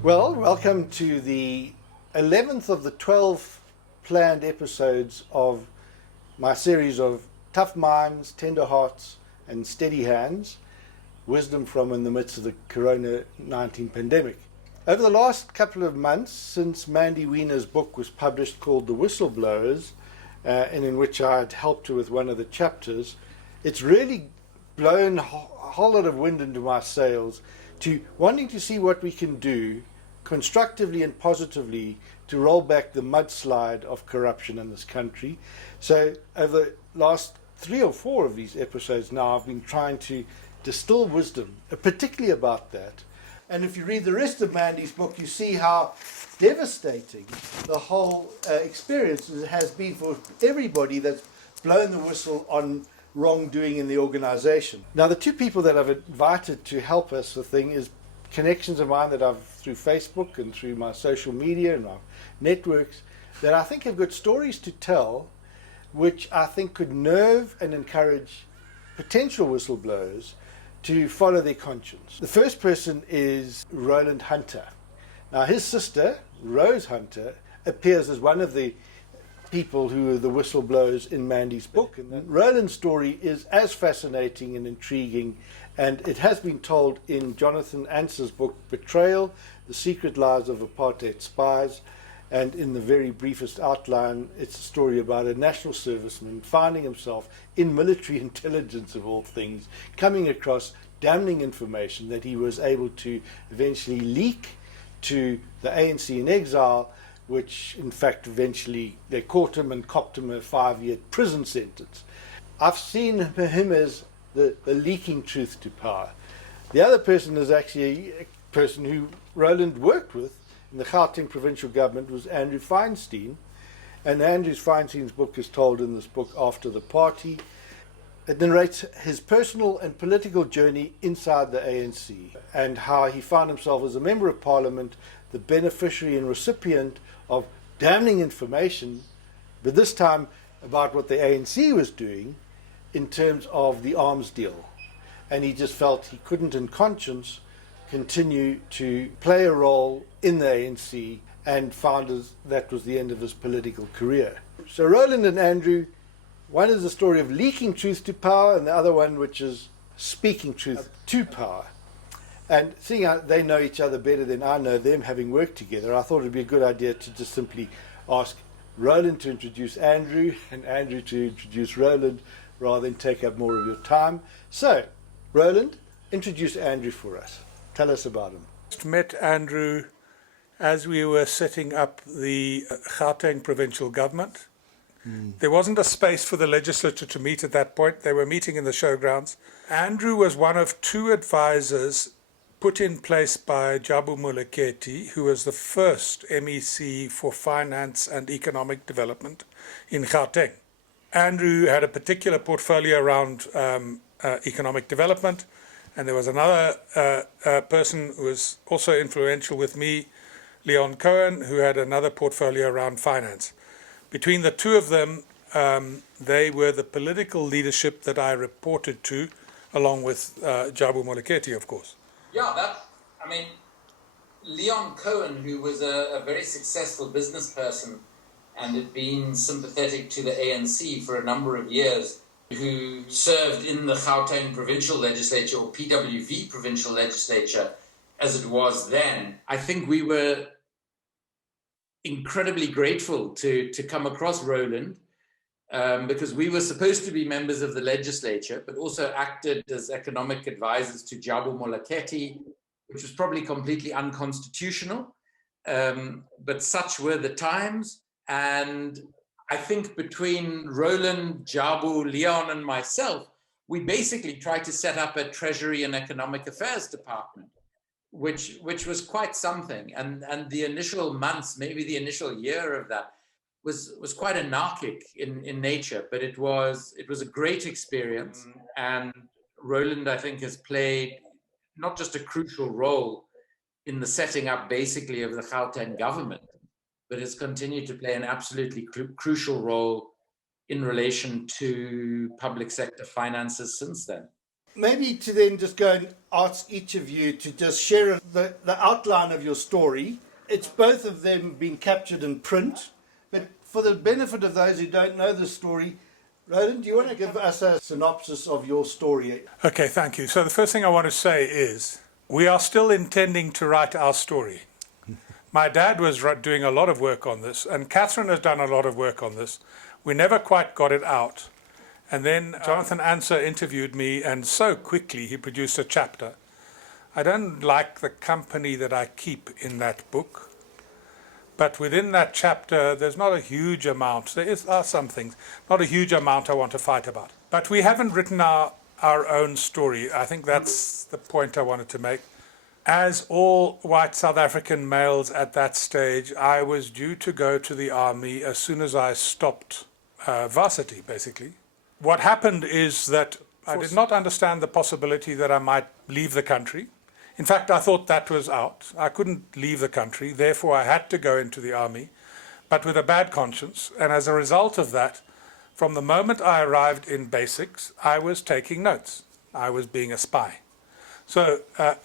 Well, welcome to the 11th of the 12 planned episodes of my series of Tough Minds, Tender Hearts, and Steady Hands, wisdom from in the midst of the Corona-19 pandemic. Over the last couple of months, since Mandy Wiener's book was published called The Whistleblowers, and in which I had helped her with one of the chapters, it's really blown a whole lot of wind into my sails to wanting to see what we can do constructively and positively to roll back the mudslide of corruption in this country. So over the last 3 or 4 of these episodes now, I've been trying to distill wisdom, particularly about that. And if you read the rest of Mandy's book, you see how devastating the whole experience has been for everybody that's blown the whistle on wrongdoing in the organization. Now, the 2 people that I've invited to help us with thing is connections of mine that I've through Facebook and through my social media and my networks that I think have got stories to tell, which I think could nerve and encourage potential whistleblowers to follow their conscience. The first person is Roland Hunter. Now, his sister, Rose Hunter, appears as one of the people who are the whistleblowers in Mandy's book. And Roland's story is as fascinating and intriguing, and it has been told in Jonathan Answer's book, Betrayal, The Secret Lives of Apartheid Spies, and in the very briefest outline, it's a story about a national serviceman finding himself in military intelligence, of all things, coming across damning information that he was able to eventually leak to the ANC in exile, which in fact eventually they caught him and copped him a 5-year prison sentence. I've seen him as the leaking truth to power. The other person is actually a person who Roland worked with in the Gauteng provincial government, was Andrew Feinstein. And Andrew Feinstein's book is told in this book, After the Party. It narrates his personal and political journey inside the ANC and how he found himself as a member of parliament, the beneficiary and recipient of damning information, but this time about what the ANC was doing in terms of the arms deal. And he just felt he couldn't in conscience continue to play a role in the ANC, and found that was the end of his political career. So Roland and Andrew, one is the story of leaking truth to power, and the other one which is speaking truth to power. And seeing how they know each other better than I know them, having worked together, I thought it would be a good idea to just simply ask Roland to introduce Andrew and Andrew to introduce Roland, rather than take up more of your time. So, Roland, introduce Andrew for us. Tell us about him. Met Andrew as we were setting up the Gauteng provincial government. There wasn't a space for the legislature to meet at that point. They were meeting in the showgrounds. Andrew was one of 2 advisors put in place by Jabu Moleketi, who was the first MEC for finance and economic development in Gauteng. Andrew had a particular portfolio around economic development, and there was another person who was also influential with me, Leon Cohen, who had another portfolio around finance. Between the 2 of them, they were the political leadership that I reported to, along with Jabu Moleketi, of course. Yeah, Leon Cohen, who was a very successful business person and had been sympathetic to the ANC for a number of years, who served in the Gauteng provincial legislature, or PWV provincial legislature, as it was then. I think we were incredibly grateful to come across Roland, because we were supposed to be members of the legislature, but also acted as economic advisors to Jabu Moleketi, which was probably completely unconstitutional, but such were the times. And I think between Roland, Jabu, Leon, and myself, we basically tried to set up a Treasury and Economic Affairs department, which was quite something. And the initial months, maybe the initial year of that, was quite anarchic in nature, but it was a great experience. And Roland, I think, has played not just a crucial role in the setting up basically of the Gauteng government, but has continued to play an absolutely crucial role in relation to public sector finances since then. maybe to then just go and ask each of you to just share the outline of your story. It's both of them been captured in print, but for the benefit of those who don't know the story, Roland, do you want to give us a synopsis of your story? Okay, thank you. So the first thing I want to say is we are still intending to write our story. My dad was doing a lot of work on this, and Catherine has done a lot of work on this. We never quite got it out. And then Jonathan Answer interviewed me, and so quickly he produced a chapter. I don't like the company that I keep in that book, but within that chapter there's not a huge amount. There are some things, not a huge amount I want to fight about. But we haven't written our own story. I think that's the point I wanted to make. As all white South African males at that stage, I was due to go to the army as soon as I stopped varsity, basically. What happened is that I did not understand the possibility that I might leave the country. In fact, I thought that was out. I couldn't leave the country, therefore I had to go into the army, but with a bad conscience. And as a result of that, from the moment I arrived in basics, I was taking notes. I was being a spy. So,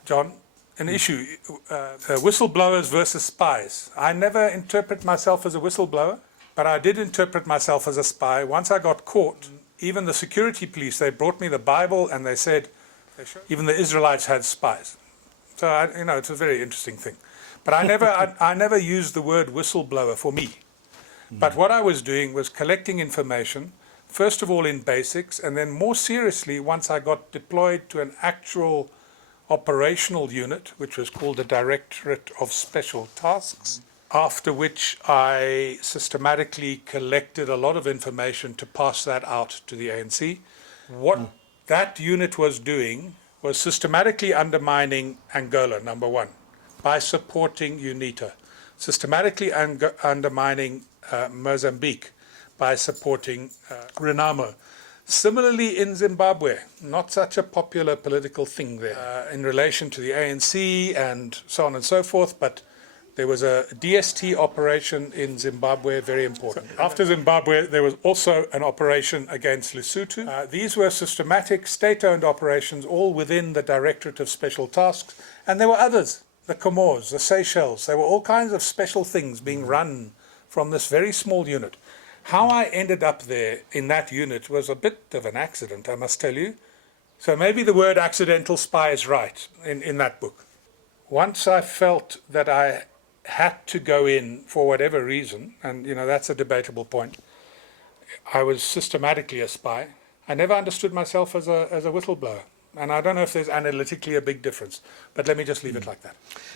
John, an issue, whistleblowers versus spies. I never interpret myself as a whistleblower, but I did interpret myself as a spy. Once I got caught, even the security police, they brought me the Bible and they said, even the Israelites had spies. So, it's a very interesting thing. But I never used the word whistleblower for me. But what I was doing was collecting information, first of all in basics, and then more seriously once I got deployed to an actual operational unit, which was called the Directorate of Special Tasks, after which I systematically collected a lot of information to pass that out to the ANC. What that unit was doing was systematically undermining Angola, number one, by supporting UNITA, systematically undermining Mozambique by supporting Renamo. Similarly in Zimbabwe, not such a popular political thing there in relation to the ANC and so on and so forth, but there was a DST operation in Zimbabwe, very important. After Zimbabwe, there was also an operation against Lesotho. These were systematic state-owned operations, all within the Directorate of Special Tasks, and there were others, the Comores, the Seychelles. There were all kinds of special things being run from this very small unit. How I ended up there in that unit was a bit of an accident, I must tell you. So maybe the word accidental spy is right in that book. Once I felt that I had to go in for whatever reason, and that's a debatable point, I was systematically a spy. I never understood myself as a whistleblower. And I don't know if there's analytically a big difference, but let me just leave it like that.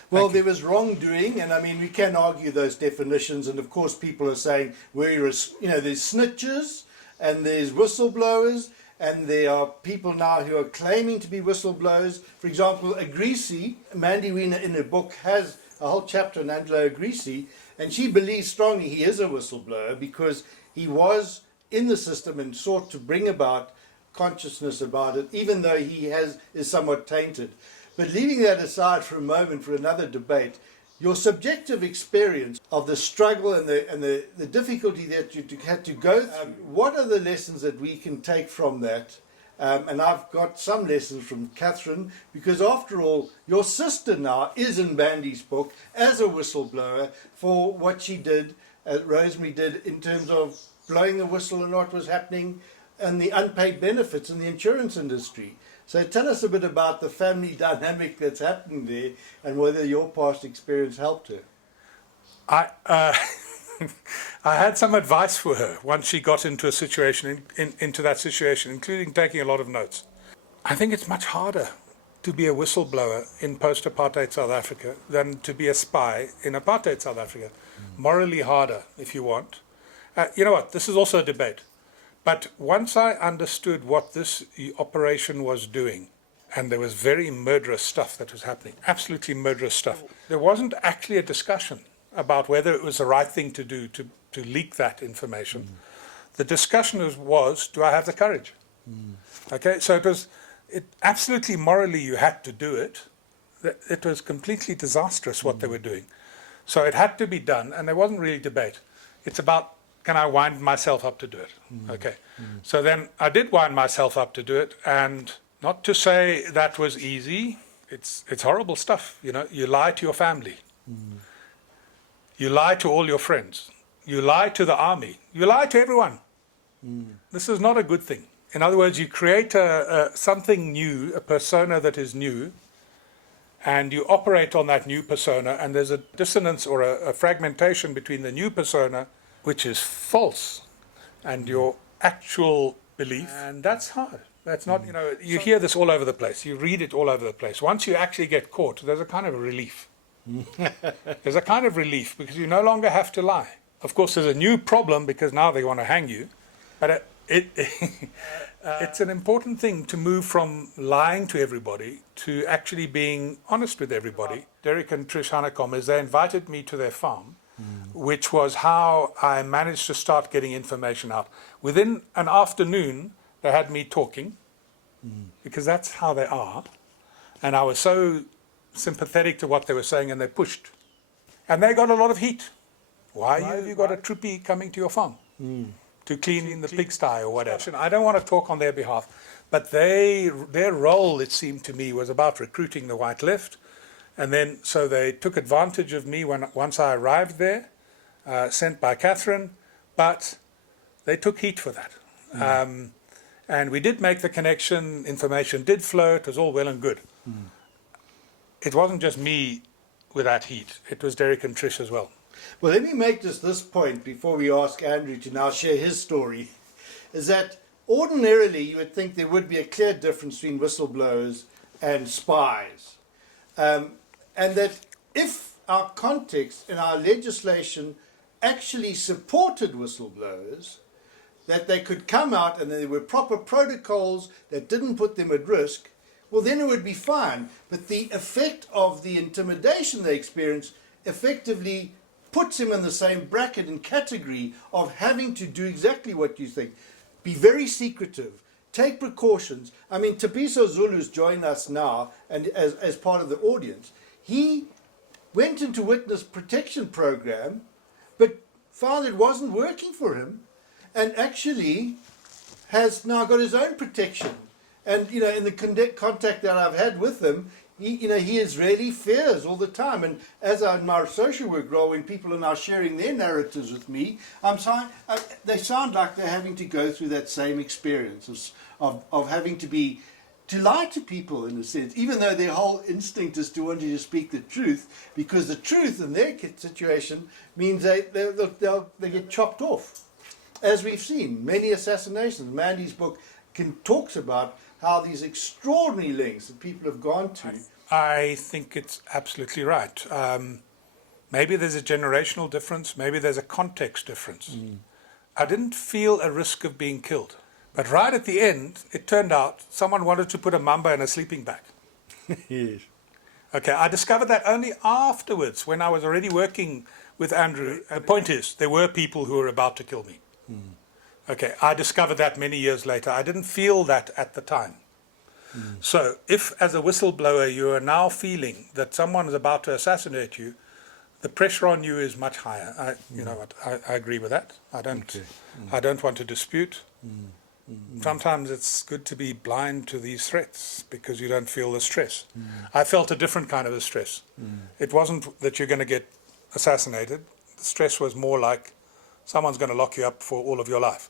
Well, there was wrongdoing, and I mean, we can argue those definitions, and of course people are saying, there's snitches, and there's whistleblowers, and there are people now who are claiming to be whistleblowers. For example, Agrisi, Mandy Wiener in her book has a whole chapter on Angelo Agrisi, and she believes strongly he is a whistleblower because he was in the system and sought to bring about consciousness about it, even though he is somewhat tainted. But leaving that aside for a moment for another debate, your subjective experience of the struggle and the difficulty that you had to go through, what are the lessons that we can take from that? And I've got some lessons from Catherine, because after all, your sister now is in Bandy's book as a whistleblower for what she did, Rosemary did, in terms of blowing the whistle on what was happening and the unpaid benefits in the insurance industry. So tell us a bit about the family dynamic that's happening there and whether your past experience helped her. I had some advice for her once she got into a situation, into that situation, including taking a lot of notes. I think it's much harder to be a whistleblower in post-apartheid South Africa than to be a spy in apartheid South Africa. Morally harder, if you want. You know what, this is also a debate. But once I understood what this operation was doing, and there was very murderous stuff that was happening, absolutely murderous stuff, there wasn't actually a discussion about whether it was the right thing to do to leak that information. The discussion was, do I have the courage? Okay, so it absolutely morally you had to do it. It was completely disastrous what they were doing. So it had to be done, and there wasn't really debate. It's about, can I wind myself up to do it? Okay. So then I did wind myself up to do it, and Not to say that was easy. It's horrible stuff. You know, you lie to your family. You lie to all your friends. You lie to the army. You lie to everyone. This is not a good thing. In other words, you create something new, a persona that is new, and you operate on that new persona, and there's a dissonance or a fragmentation between the new persona, which is false, and your actual belief. And that's hard. That's not, you know, you hear this all over the place. You read it all over the place. Once you actually get caught, there's a kind of relief. There's a kind of relief because you no longer have to lie. Of course, there's a new problem because now they want to hang you. But it's an important thing to move from lying to everybody to actually being honest with everybody. Derek and Trish Hanekom, is they invited me to their farm, which was how I managed to start getting information out. Within an afternoon, they had me talking, because that's how they are. And I was so sympathetic to what they were saying, and they pushed. And they got a lot of heat. Why have you got a troopie coming to your farm to clean in the pigsty or whatever? I don't want to talk on their behalf, but their role, it seemed to me, was about recruiting the white left. And then, so they took advantage of me once I arrived there, sent by Catherine, but they took heat for that. And we did make the connection, information did flow, it was all well and good. It wasn't just me with that heat, it was Derek and Trish as well. Well, let me make just this point before we ask Andrew to now share his story, is that ordinarily you would think there would be a clear difference between whistleblowers and spies. And that if our context and our legislation actually supported whistleblowers, that they could come out and there were proper protocols that didn't put them at risk, well, then it would be fine. But the effect of the intimidation they experience effectively puts him in the same bracket and category of having to do exactly what you think. Be very secretive. Take precautions. I mean, Tapiso Zulu's joined us now and as part of the audience. He went into witness protection program, but found it wasn't working for him, and actually has now got his own protection. And, you know, in the contact that I've had with him, he is really fears all the time. And as in my social work role, when people are now sharing their narratives with me, they sound like they're having to go through that same experience of having to lie to people, in a sense, even though their whole instinct is to want you to speak the truth, because the truth in their situation means they get chopped off. As we've seen, many assassinations. Mandy's book talks about how these extraordinary lengths that people have gone to. I think it's absolutely right. Maybe there's a generational difference. Maybe there's a context difference. I didn't feel a risk of being killed. But right at the end, it turned out someone wanted to put a mamba in a sleeping bag. Yes. Okay, I discovered that only afterwards, when I was already working with Andrew. The point is, there were people who were about to kill me. Okay, I discovered that many years later. I didn't feel that at the time. So if, as a whistleblower, you are now feeling that someone is about to assassinate you, the pressure on you is much higher. You know what? I agree with that. I don't want to dispute. Sometimes it's good to be blind to these threats because you don't feel the stress. I felt a different kind of a stress. It wasn't that you're going to get assassinated. The stress was more like someone's going to lock you up for all of your life.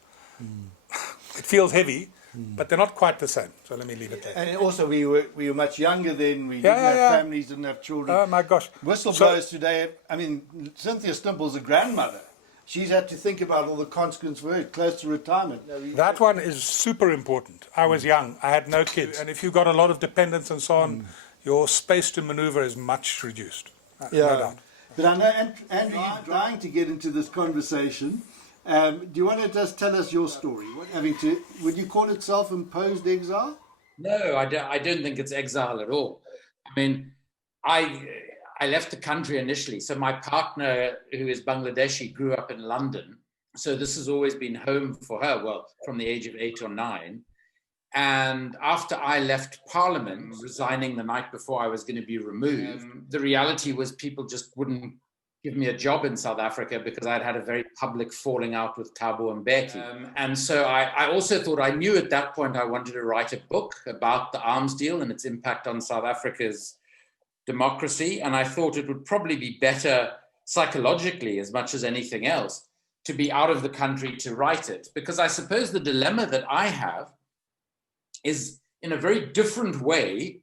It feels heavy, but they're not quite the same. So let me leave it there. And also, we were much younger then. We didn't have families, didn't have children. Oh my gosh! Whistleblowers today. I mean, Cynthia Stimple's a grandmother. She's had to think about all the consequences for her, close to retirement. That one is super important. I was young. I had no kids, and if you've got a lot of dependents and so on, your space to maneuver is much reduced. No doubt. But I know Andrew is dying to get into this conversation. Do you want to just tell us your story? Would you call it self-imposed exile? No, I don't think it's exile at all. I mean, I left the country initially. So my partner, who is Bangladeshi, grew up in London. So this has always been home for her, well, from the age of 8 or 9. And after I left Parliament, resigning the night before I was going to be removed, the reality was people just wouldn't give me a job in South Africa because I'd had a very public falling out with Thabo Mbeki. And so I also thought, I knew at that point I wanted to write a book about the arms deal and its impact on South Africa's democracy. And I thought it would probably be better psychologically, as much as anything else, to be out of the country to write it. Because I suppose the dilemma that I have is, in a very different way,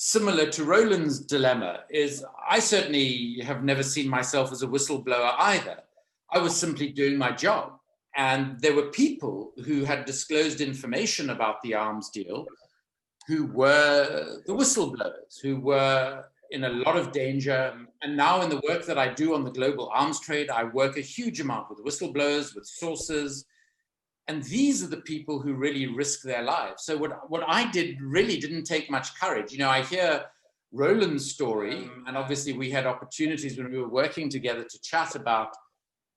similar to Roland's dilemma. Is I certainly have never seen myself as a whistleblower either. I was simply doing my job. And there were people who had disclosed information about the arms deal who were the whistleblowers, who were in a lot of danger. And now in the work that I do on the global arms trade, I work a huge amount with whistleblowers, with sources. And these are the people who really risk their lives. So what I did really didn't take much courage. You know, I hear Roland's story, and obviously we had opportunities when we were working together to chat about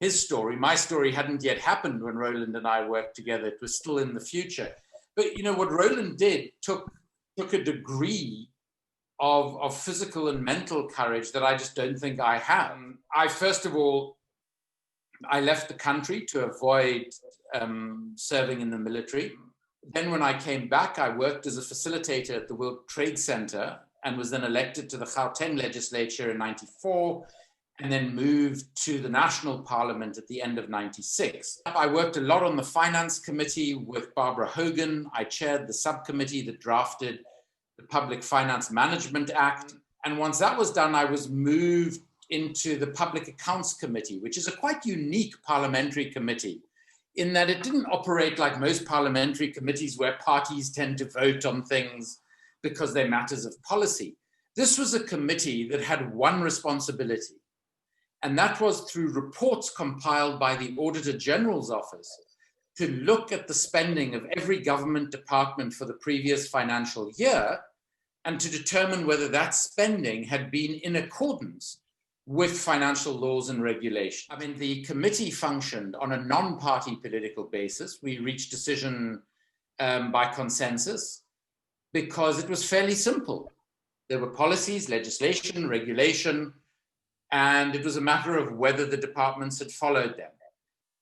his story. My story hadn't yet happened when Roland and I worked together. It was still in the future. But, you know, what Roland did took a degree of physical and mental courage that I just don't think I have. First of all, I left the country to avoid serving in the military. Then when I came back, I worked as a facilitator at the World Trade Center and was then elected to the Gauteng legislature in 94 and then moved to the National Parliament at the end of 96. I worked a lot on the Finance Committee with Barbara Hogan. I chaired the subcommittee that drafted the Public Finance Management Act. And once that was done, I was moved into the Public Accounts Committee, which is a quite unique parliamentary committee in that it didn't operate like most parliamentary committees where parties tend to vote on things because they're matters of policy. This was a committee that had one responsibility, and that was through reports compiled by the Auditor General's Office to look at the spending of every government department for the previous financial year and to determine whether that spending had been in accordance with financial laws and regulations. I mean, the committee functioned on a non-party political basis. We reached decision by consensus because it was fairly simple. There were policies, legislation, regulation, and it was a matter of whether the departments had followed them.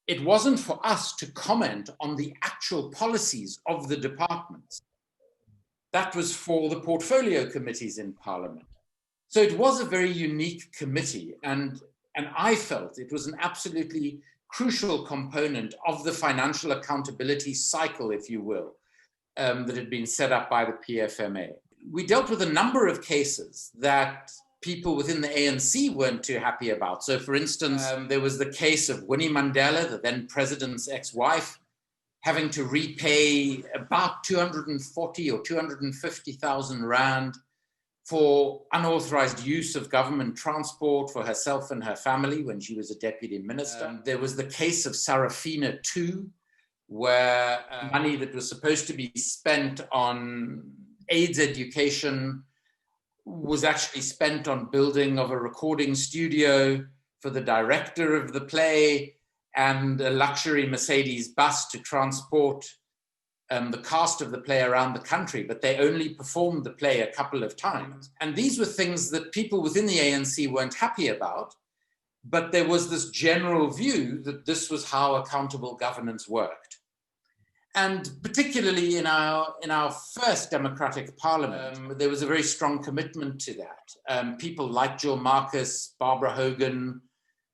It wasn't for us to comment on the actual policies of the departments. That was for the portfolio committees in Parliament. So it was a very unique committee, and I felt it was an absolutely crucial component of the financial accountability cycle, if you will, that had been set up by the PFMA. We dealt with a number of cases that people within the ANC weren't too happy about. So, for instance, there was the case of Winnie Mandela, the then president's ex-wife, having to repay about 240 or 250,000 rand for unauthorized use of government transport for herself and her family when she was a deputy minister. There was the case of Sarafina too, where money that was supposed to be spent on AIDS education was actually spent on building of a recording studio for the director of the play and a luxury Mercedes bus to transport the cast of the play around the country, but they only performed the play a couple of times. And these were things that people within the ANC weren't happy about, but there was this general view that this was how accountable governance worked. And particularly in our first democratic parliament, there was a very strong commitment to that. People like Jill Marcus, Barbara Hogan,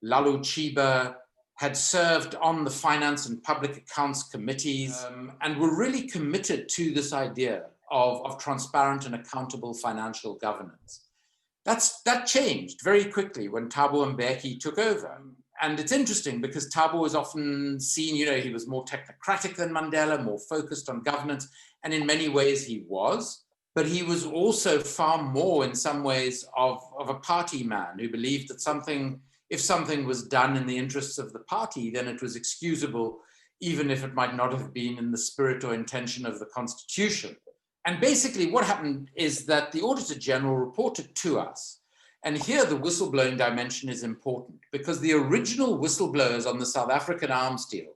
Lalu Chiba had served on the Finance and Public Accounts committees and were really committed to this idea of transparent and accountable financial governance. That changed very quickly when Thabo Mbeki took over. And it's interesting because Thabo was often seen, he was more technocratic than Mandela, more focused on governance, and in many ways he was. But he was also far more, in some ways, of a party man who believed that if something was done in the interests of the party, then it was excusable, even if it might not have been in the spirit or intention of the Constitution. And basically what happened is that the Auditor General reported to us, and here the whistleblowing dimension is important, because the original whistleblowers on the South African arms deal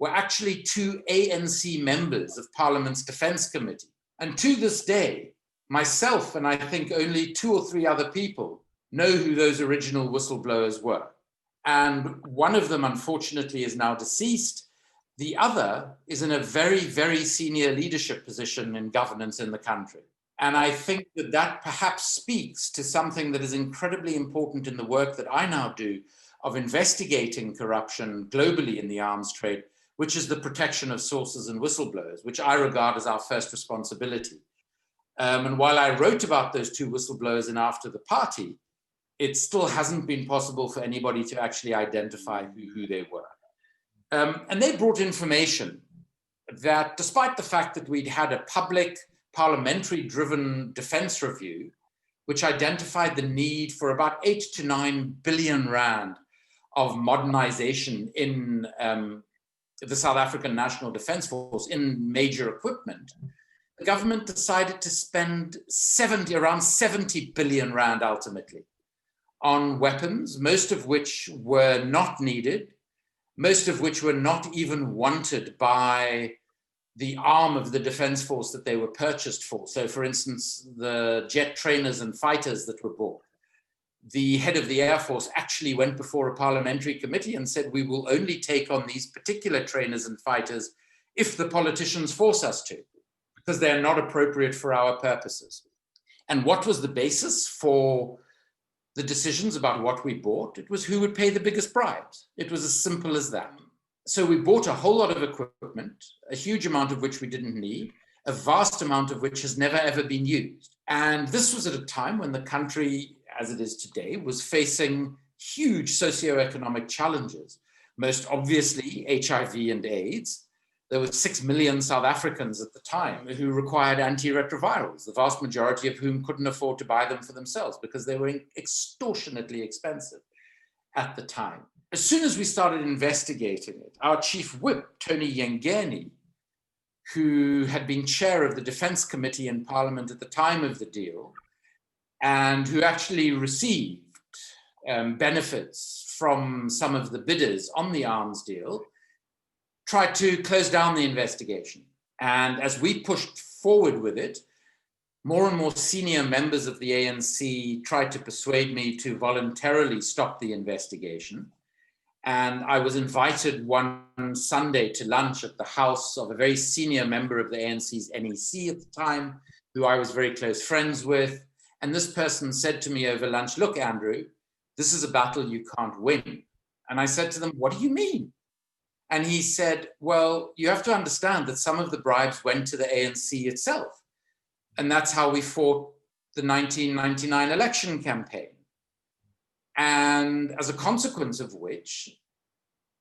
were actually two ANC members of Parliament's Defence Committee. And to this day, myself and I think only 2 or 3 other people know who those original whistleblowers were. And one of them, unfortunately, is now deceased. The other is in a very, very senior leadership position in governance in the country. And I think that that perhaps speaks to something that is incredibly important in the work that I now do of investigating corruption globally in the arms trade, which is the protection of sources and whistleblowers, which I regard as our first responsibility. And while I wrote about those two whistleblowers in After the Party, it still hasn't been possible for anybody to actually identify who they were. And they brought information that, despite the fact that we'd had a public, parliamentary-driven defense review, which identified the need for about 8 to 9 billion rand of modernization in the South African National Defence Force in major equipment, the government decided to spend around 70 billion rand ultimately on weapons, most of which were not needed, most of which were not even wanted by the arm of the defense force that they were purchased for. So, for instance, the jet trainers and fighters that were bought, the head of the Air Force actually went before a parliamentary committee and said, we will only take on these particular trainers and fighters if the politicians force us to, because they're not appropriate for our purposes. And what was the basis for the decisions about what we bought? It was who would pay the biggest bribes. It was as simple as that. So we bought a whole lot of equipment, a huge amount of which we didn't need, a vast amount of which has never ever been used. And this was at a time when the country, as it is today, was facing huge socioeconomic challenges. Most obviously, HIV and AIDS. There were 6 million South Africans at the time who required antiretrovirals, the vast majority of whom couldn't afford to buy them for themselves because they were extortionately expensive at the time. As soon as we started investigating it, our chief whip, Tony Yengeni, who had been chair of the Defense Committee in Parliament at the time of the deal, and who actually received benefits from some of the bidders on the arms deal, tried to close down the investigation. And as we pushed forward with it, more and more senior members of the ANC tried to persuade me to voluntarily stop the investigation. And I was invited one Sunday to lunch at the house of a very senior member of the ANC's NEC at the time, who I was very close friends with. And this person said to me over lunch, look, Andrew, this is a battle you can't win. And I said to them, what do you mean? And he said, well, you have to understand that some of the bribes went to the ANC itself. And that's how we fought the 1999 election campaign. And as a consequence of which,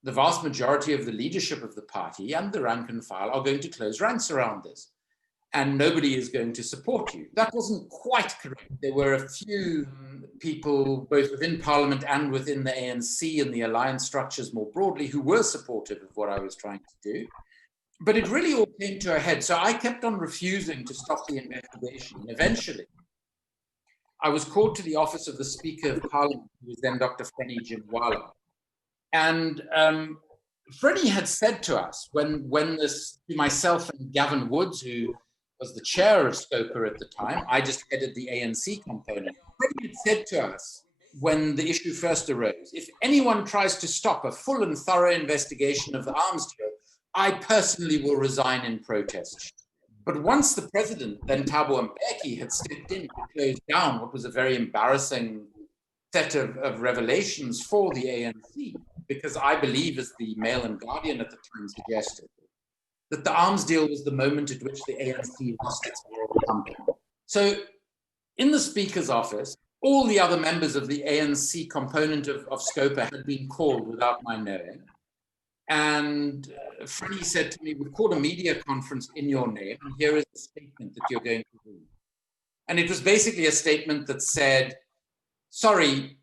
the vast majority of the leadership of the party and the rank and file are going to close ranks around this. And nobody is going to support you. That wasn't quite correct. There were a few people, both within Parliament and within the ANC and the alliance structures more broadly, who were supportive of what I was trying to do. But it really all came to a head. So I kept on refusing to stop the investigation. And eventually, I was called to the office of the Speaker of Parliament, who was then Dr. Feni Jinwala. And Freddie had said to us, when this, myself and Gavin Woods, who was the chair of SCOPA at the time, I just headed the ANC component. Freddie had said to us, when the issue first arose, if anyone tries to stop a full and thorough investigation of the arms deal, I personally will resign in protest. But once the president, then Thabo Mbeki, had stepped in to close down what was a very embarrassing set of revelations for the ANC, because I believe, as the Mail and Guardian at the time suggested, that the arms deal was the moment at which the ANC lost its moral compass. So in the Speaker's office, all the other members of the ANC component of SCOPA had been called without my knowing. And Freddie said to me, we've called a media conference in your name, and here is the statement that you're going to read. And it was basically a statement that said, sorry,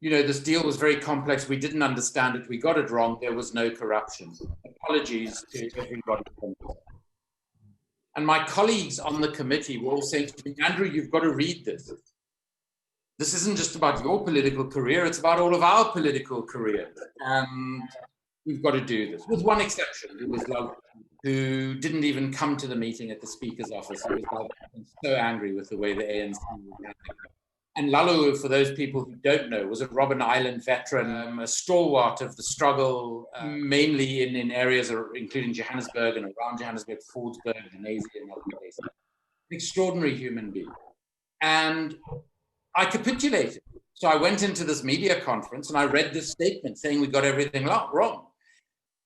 you know, this deal was very complex. We didn't understand it. We got it wrong. There was no corruption. Apologies to everybody. And my colleagues on the committee were all saying to me, Andrew, you've got to read this. This isn't just about your political career. It's about all of our political careers. And we've got to do this. With one exception, who was lovely, who didn't even come to the meeting at the Speaker's office. He was so angry with the way the ANC was handling it. And Lalo, for those people who don't know, was a Robben Island veteran, a stalwart of the struggle, mainly in areas including Johannesburg and around Johannesburg, Fordsburg, Denazi, and other places. An extraordinary human being. And I capitulated. So I went into this media conference and I read this statement saying we got everything wrong.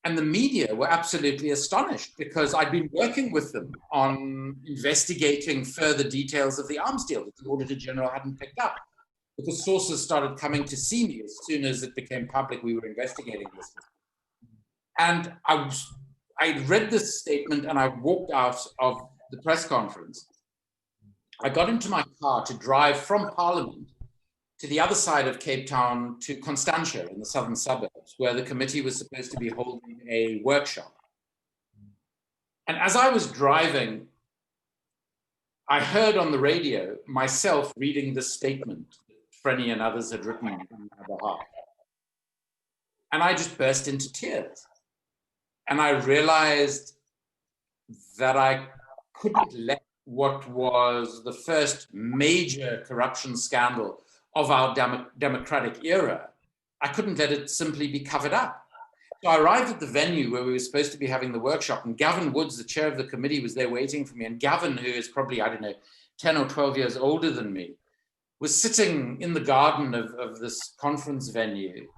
And the media were absolutely astonished because I'd been working with them on investigating further details of the arms deal that the Auditor General hadn't picked up. Because sources started coming to see me as soon as it became public we were investigating this. And I read this statement and I walked out of the press conference. I got into my car to drive from Parliament to the other side of Cape Town to Constantia in the southern suburbs, where the committee was supposed to be holding a workshop. And as I was driving, I heard on the radio myself reading this statement that Frenny and others had written on my behalf. And I just burst into tears. And I realized that I couldn't let what was the first major corruption scandal of our democratic era, I couldn't let it simply be covered up. So I arrived at the venue where we were supposed to be having the workshop, and Gavin Woods, the chair of the committee, was there waiting for me. And Gavin, who is probably, 10 or 12 years older than me, was sitting in the garden of this conference venue,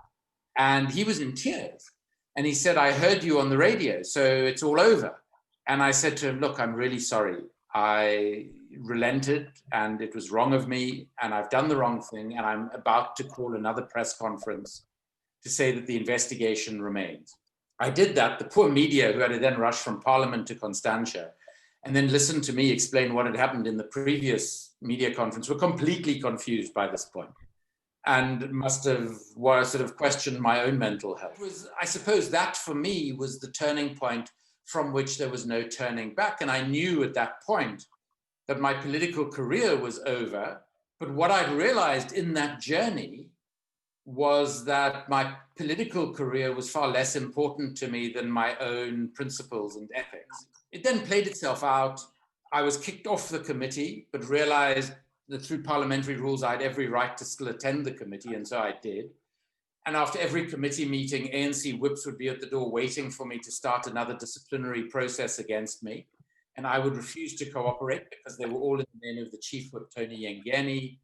and he was in tears. And he said, I heard you on the radio, so it's all over. And I said to him, look, I'm really sorry. I relented and it was wrong of me and I've done the wrong thing and I'm about to call another press conference to say that the investigation remains. I did that. The poor media who had to then rush from Parliament to Constantia and then listen to me explain what had happened in the previous media conference were completely confused by this point and must have sort of questioned my own mental health. I suppose that for me was the turning point from which there was no turning back. And I knew at that point that my political career was over. But what I'd realized in that journey was that my political career was far less important to me than my own principles and ethics. It then played itself out. I was kicked off the committee, but realized that through parliamentary rules, I had every right to still attend the committee, and so I did. And after every committee meeting, ANC whips would be at the door waiting for me to start another disciplinary process against me. And I would refuse to cooperate because they were all in the name of the chief whip, Tony Yengeni,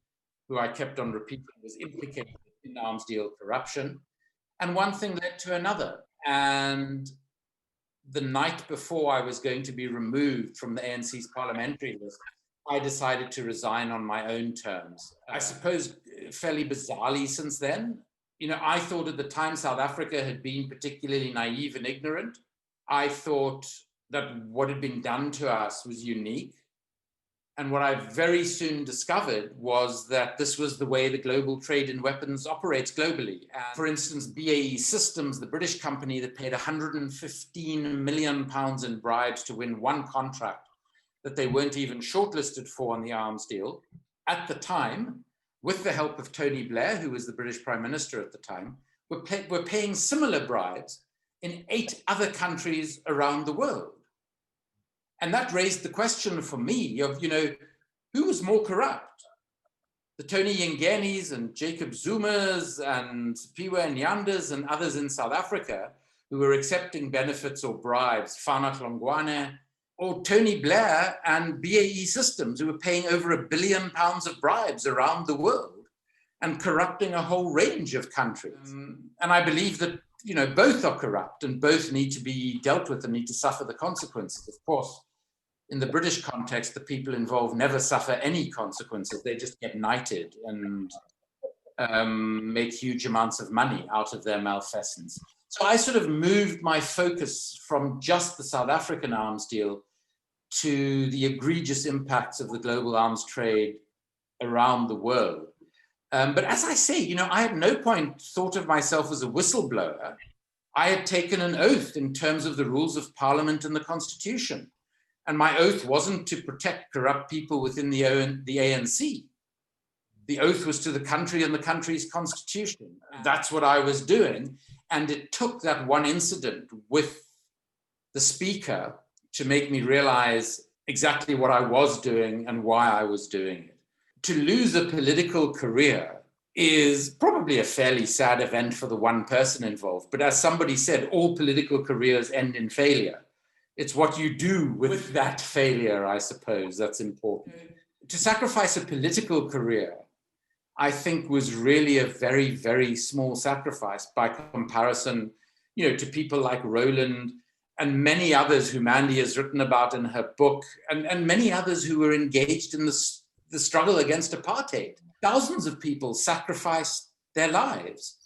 who I kept on repeating was implicated in arms deal corruption. And one thing led to another. And the night before I was going to be removed from the ANC's parliamentary list, I decided to resign on my own terms. I suppose fairly bizarrely since then. I thought at the time South Africa had been particularly naive and ignorant. I thought that what had been done to us was unique. And what I very soon discovered was that this was the way the global trade in weapons operates globally. And for instance, BAE Systems, the British company that paid £115 million in bribes to win one contract that they weren't even shortlisted for on the arms deal, at the time, with the help of Tony Blair, who was the British Prime Minister at the time, were paying similar bribes in 8 other countries around the world. And that raised the question for me of, who was more corrupt? The Tony Yengenis and Jacob Zumas and Piwa Nyandas and others in South Africa who were accepting benefits or bribes, Fana Hlongwane, or Tony Blair and BAE Systems, who were paying over £1 billion of bribes around the world and corrupting a whole range of countries. And I believe that, both are corrupt and both need to be dealt with and need to suffer the consequences. Of course, in the British context, the people involved never suffer any consequences. They just get knighted and make huge amounts of money out of their malfeasance. So I sort of moved my focus from just the South African arms deal to the egregious impacts of the global arms trade around the world. But as I say, I at no point thought of myself as a whistleblower. I had taken an oath in terms of the rules of Parliament and the Constitution. And my oath wasn't to protect corrupt people within the ANC. The oath was to the country and the country's constitution. That's what I was doing. And it took that one incident with the speaker to make me realize exactly what I was doing and why I was doing it. to lose a political career is probably a fairly sad event for the one person involved. But as somebody said, all political careers end in failure. It's what you do with that failure, I suppose, that's important. To sacrifice a political career, I think, was really a very, very small sacrifice by comparison, to people like Roland and many others who Mandy has written about in her book, and many others who were engaged in the struggle against apartheid. Thousands of people sacrificed their lives.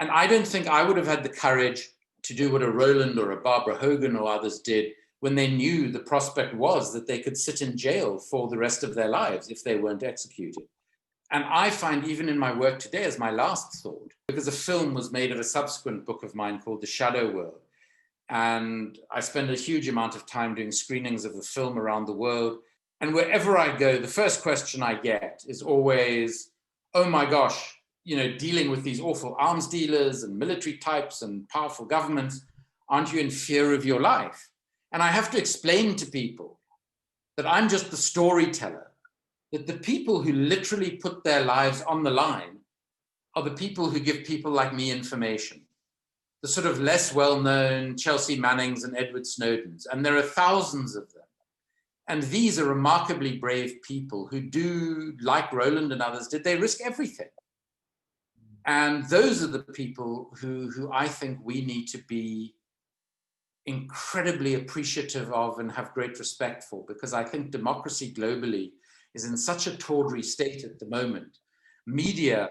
And I don't think I would have had the courage to do what a Roland or a Barbara Hogan or others did when they knew the prospect was that they could sit in jail for the rest of their lives if they weren't executed. And I find, even in my work today, as my last thought, because a film was made of a subsequent book of mine called The Shadow World. And I spend a huge amount of time doing screenings of the film around the world. And wherever I go, the first question I get is always, oh my gosh, dealing with these awful arms dealers and military types and powerful governments, aren't you in fear of your life? And I have to explain to people that I'm just the storyteller, that the people who literally put their lives on the line are the people who give people like me information. The sort of less well-known Chelsea Mannings and Edward Snowdens. And there are thousands of them. And these are remarkably brave people who do, like Roland and others did, they risk everything. And those are the people who I think we need to be incredibly appreciative of and have great respect for, because I think democracy globally is in such a tawdry state at the moment. Media,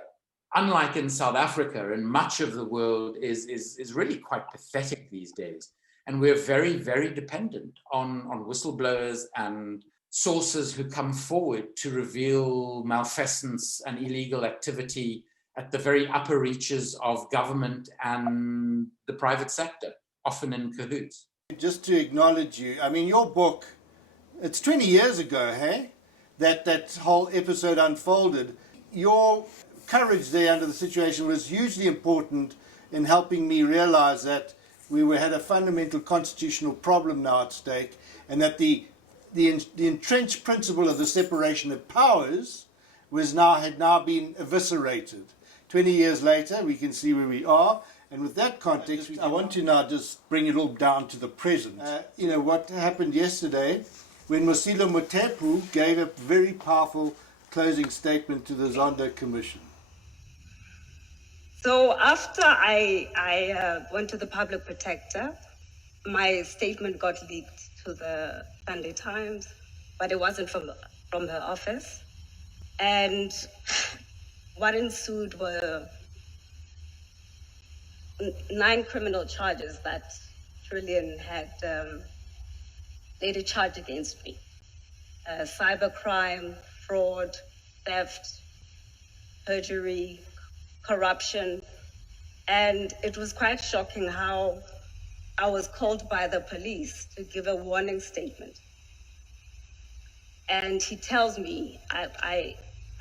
unlike in South Africa and much of the world, is really quite pathetic these days. And we're very, very dependent on whistleblowers and sources who come forward to reveal malfeasance and illegal activity at the very upper reaches of government and the private sector, often in cahoots. Just to acknowledge you, I mean, your book, it's 20 years ago, hey? That whole episode unfolded. Your courage there under the situation was hugely important in helping me realize that we had a fundamental constitutional problem now at stake, and that the entrenched principle of the separation of powers had now been eviscerated. 20 years later, we can see where we are, and with that context, I want to now just bring it all down to the present. What happened yesterday when Mosilo Motepu gave a very powerful closing statement to the Zondo Commission. So after I went to the public protector, my statement got leaked to the Sunday Times, but it wasn't from her office. And what ensued were 9 criminal charges that Trillian had laid a charge against me. Cybercrime, fraud, theft, perjury, corruption. And it was quite shocking how I was called by the police to give a warning statement. And he tells me, I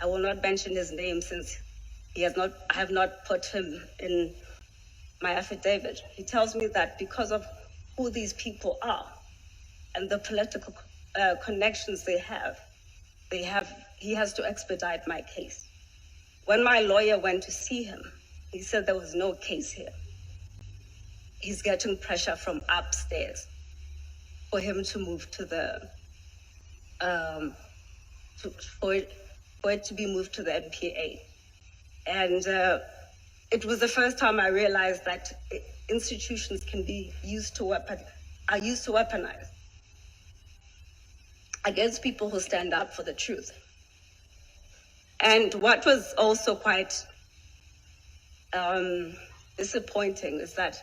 will not mention his name since I have not put him in my affidavit. He tells me that because of who these people are and the political connections they have, he has to expedite my case. When my lawyer went to see him, he said there was no case here. He's getting pressure from upstairs for him to move to the, for it to be moved to the NPA. And it was the first time I realized that institutions can be used to weaponize against people who stand up for the truth. And what was also quite disappointing is that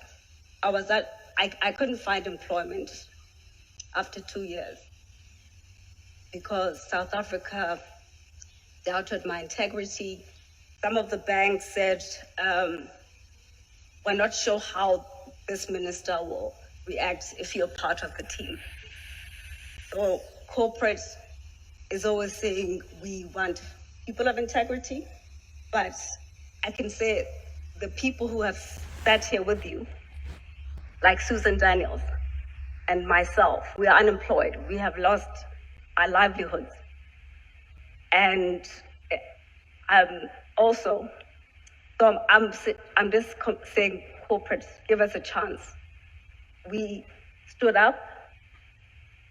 I couldn't find employment after 2 years because South Africa doubted my integrity. Some of the banks said, we're not sure how this minister will react if you're part of the team. So corporate is always saying we want people of integrity, but I can say the people who have sat here with you, like Susan Daniels and myself, we are unemployed. We have lost our livelihoods. And Also, so I'm just saying, corporate, give us a chance. We stood up,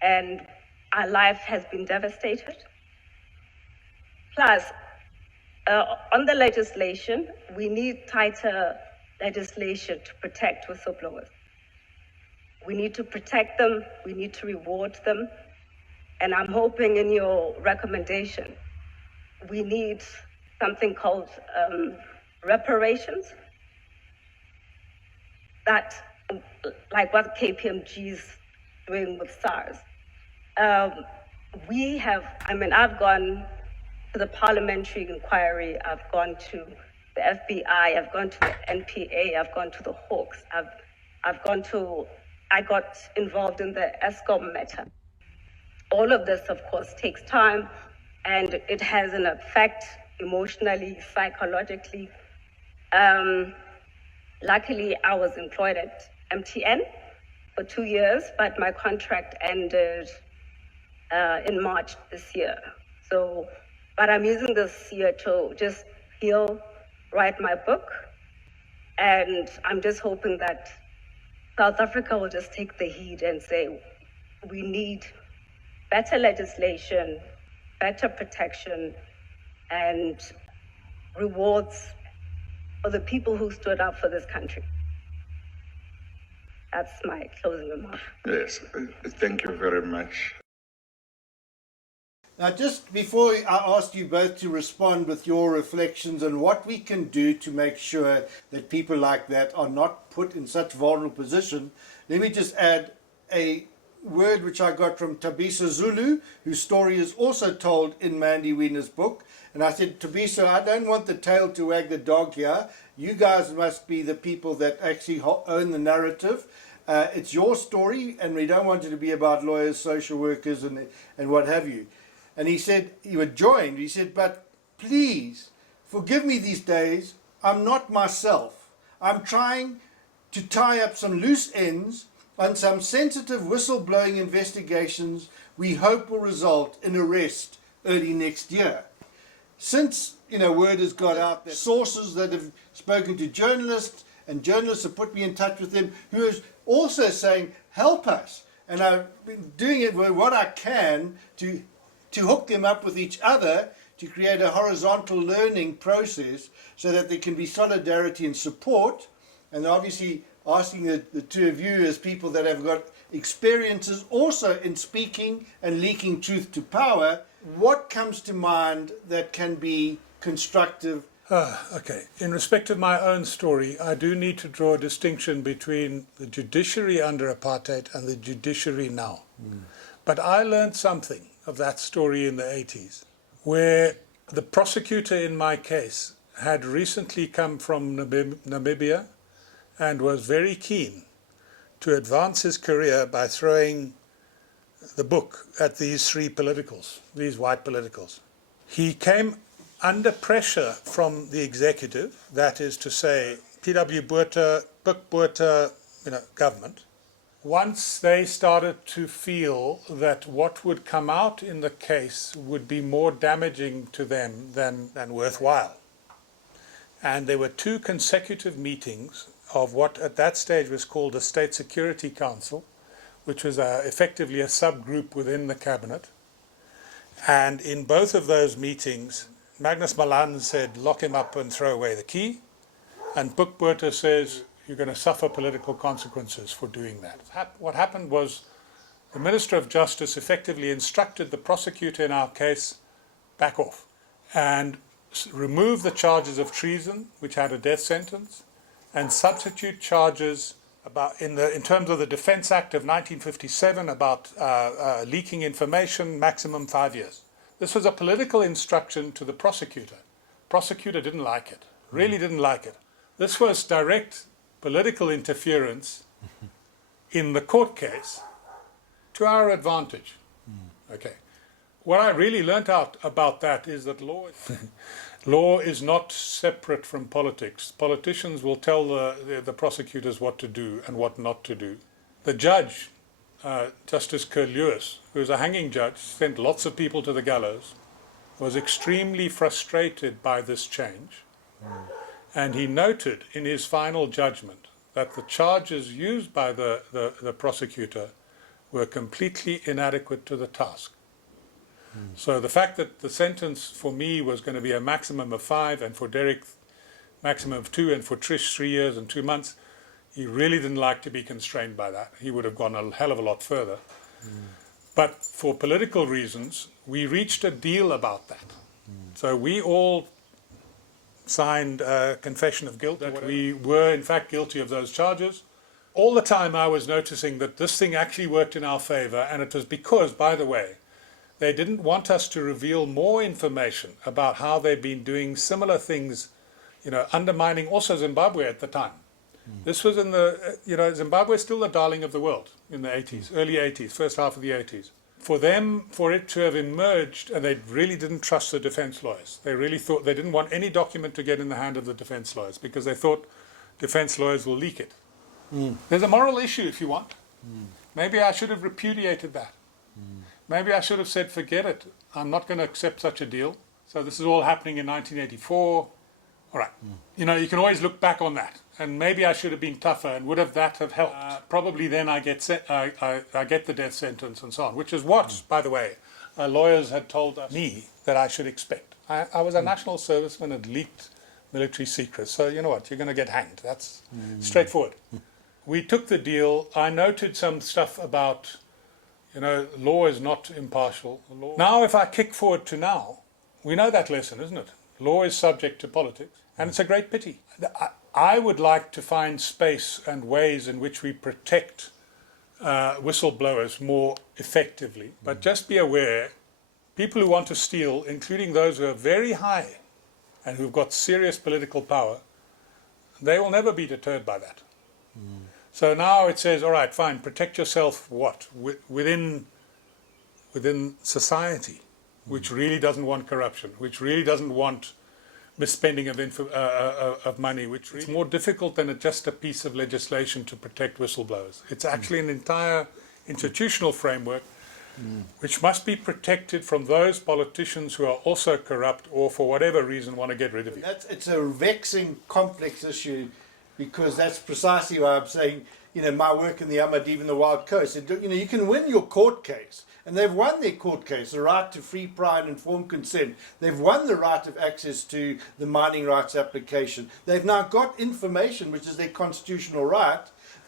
and our life has been devastated. Plus, on the legislation, we need tighter legislation to protect whistleblowers. We need to protect them, we need to reward them, and I'm hoping in your recommendation, we need something called reparations, that, like what KPMG is doing with SARS. I've gone to the parliamentary inquiry, I've gone to the FBI, I've gone to the NPA, I've gone to the Hawks, I got involved in the ESCOM matter. All of this, of course, takes time, and it has an effect emotionally, psychologically. Luckily, I was employed at MTN for 2 years, but my contract ended in March this year. But I'm using this year to just heal, write my book, and I'm just hoping that South Africa will just take the heat and say, we need better legislation, better protection, and rewards for the people who stood up for this country. That's my closing remark. Yes, thank you very much. Now, just before I ask you both to respond with your reflections on what we can do to make sure that people like that are not put in such vulnerable position, let me just add a word which I got from Thabiso Zulu, whose story is also told in Mandy Wiener's book. And I said, Thabiso, I don't want the tail to wag the dog here. You guys must be the people that actually own the narrative. It's your story, and we don't want it to be about lawyers, social workers, and what have you. And he said, he said, but please forgive me these days. I'm not myself. I'm trying to tie up some loose ends on some sensitive whistleblowing investigations we hope will result in arrest early next year. Since, word has got out that sources that have spoken to journalists, and journalists have put me in touch with them, who is also saying, help us. And I've been doing it with what I can to hook them up with each other, to create a horizontal learning process so that there can be solidarity and support. And obviously asking the two of you as people that have got experiences also in speaking and leaking truth to power, what comes to mind that can be constructive? Okay. In respect of my own story, I do need to draw a distinction between the judiciary under apartheid and the judiciary now. But I learned something of that story in the 80s, where the prosecutor in my case had recently come from Namibia and was very keen to advance his career by throwing the book at these three politicals, these white politicals. He came under pressure from the executive, that is to say, P.W. Botha, Pik Botha, government. Once they started to feel that what would come out in the case would be more damaging to them than worthwhile. And there were two consecutive meetings of what at that stage was called the State Security Council, which was effectively a subgroup within the cabinet. And in both of those meetings, Magnus Malan said, lock him up and throw away the key. And Pik Botha says, you're going to suffer political consequences for doing that. What happened was the Minister of Justice effectively instructed the prosecutor in our case, back off, and remove the charges of treason, which had a death sentence, and substitute charges in terms of the Defence Act of 1957 about leaking information, maximum 5 years. This was a political instruction to the prosecutor. Prosecutor didn't like it, really didn't like it. This was direct political interference in the court case to our advantage. Okay. What I really learnt out about that is that law is not separate from politics. Politicians will tell the prosecutors what to do and what not to do. The judge, Justice Kerr Lewis, who was a hanging judge, sent lots of people to the gallows was extremely frustrated by this change, and he noted in his final judgment that the charges used by the prosecutor were completely inadequate to the task. So the fact that the sentence for me was going to be a maximum of 5, and for Derek maximum of 2, and for Trish 3 years and 2 months, he really didn't like to be constrained by that. He would have gone a hell of a lot further. But for political reasons, we reached a deal about that. So we all signed a confession of guilt that we were in fact guilty of those charges. All the time I was noticing that this thing actually worked in our favor, and it was because, by the way, they didn't want us to reveal more information about how they've been doing similar things, undermining also Zimbabwe at the time. This was in the, Zimbabwe is still the darling of the world in the 80s, early 80s, first half of the 80s. For them, for it to have emerged, and they really didn't trust the defense lawyers. They really thought, they didn't want any document to get in the hand of the defense lawyers because they thought defense lawyers will leak it. There's a moral issue if you want. Maybe I should have repudiated that. Maybe I should have said, forget it. I'm not going to accept such a deal. So this is all happening in 1984. All right. You can always look back on that. And maybe I should have been tougher, and would have that have helped? Probably then I get the death sentence and so on, which is what, by the way, lawyers had told me that I should expect. I was a national serviceman and leaked military secrets. So you know what? You're going to get hanged. That's straightforward. We took the deal. I noted some stuff about, law is not impartial. Now, if I kick forward to now, we know that lesson, isn't it? Law is subject to politics, and it's a great pity. I would like to find space and ways in which we protect whistleblowers more effectively. But just be aware, people who want to steal, including those who are very high and who've got serious political power, they will never be deterred by that. So now it says, all right, fine, protect yourself what? Within society, which really doesn't want corruption, which really doesn't want misspending of money, which it's more difficult than just a piece of legislation to protect whistleblowers. It's actually an entire institutional framework which must be protected from those politicians who are also corrupt or for whatever reason want to get rid of you. It's a vexing, complex issue, because that's precisely why I'm saying, my work in the Ahmadiv and the Wild Coast, you can win your court case. And they've won their court case, the right to free, prior and informed consent. They've won the right of access to the mining rights application. They've now got information, which is their constitutional right.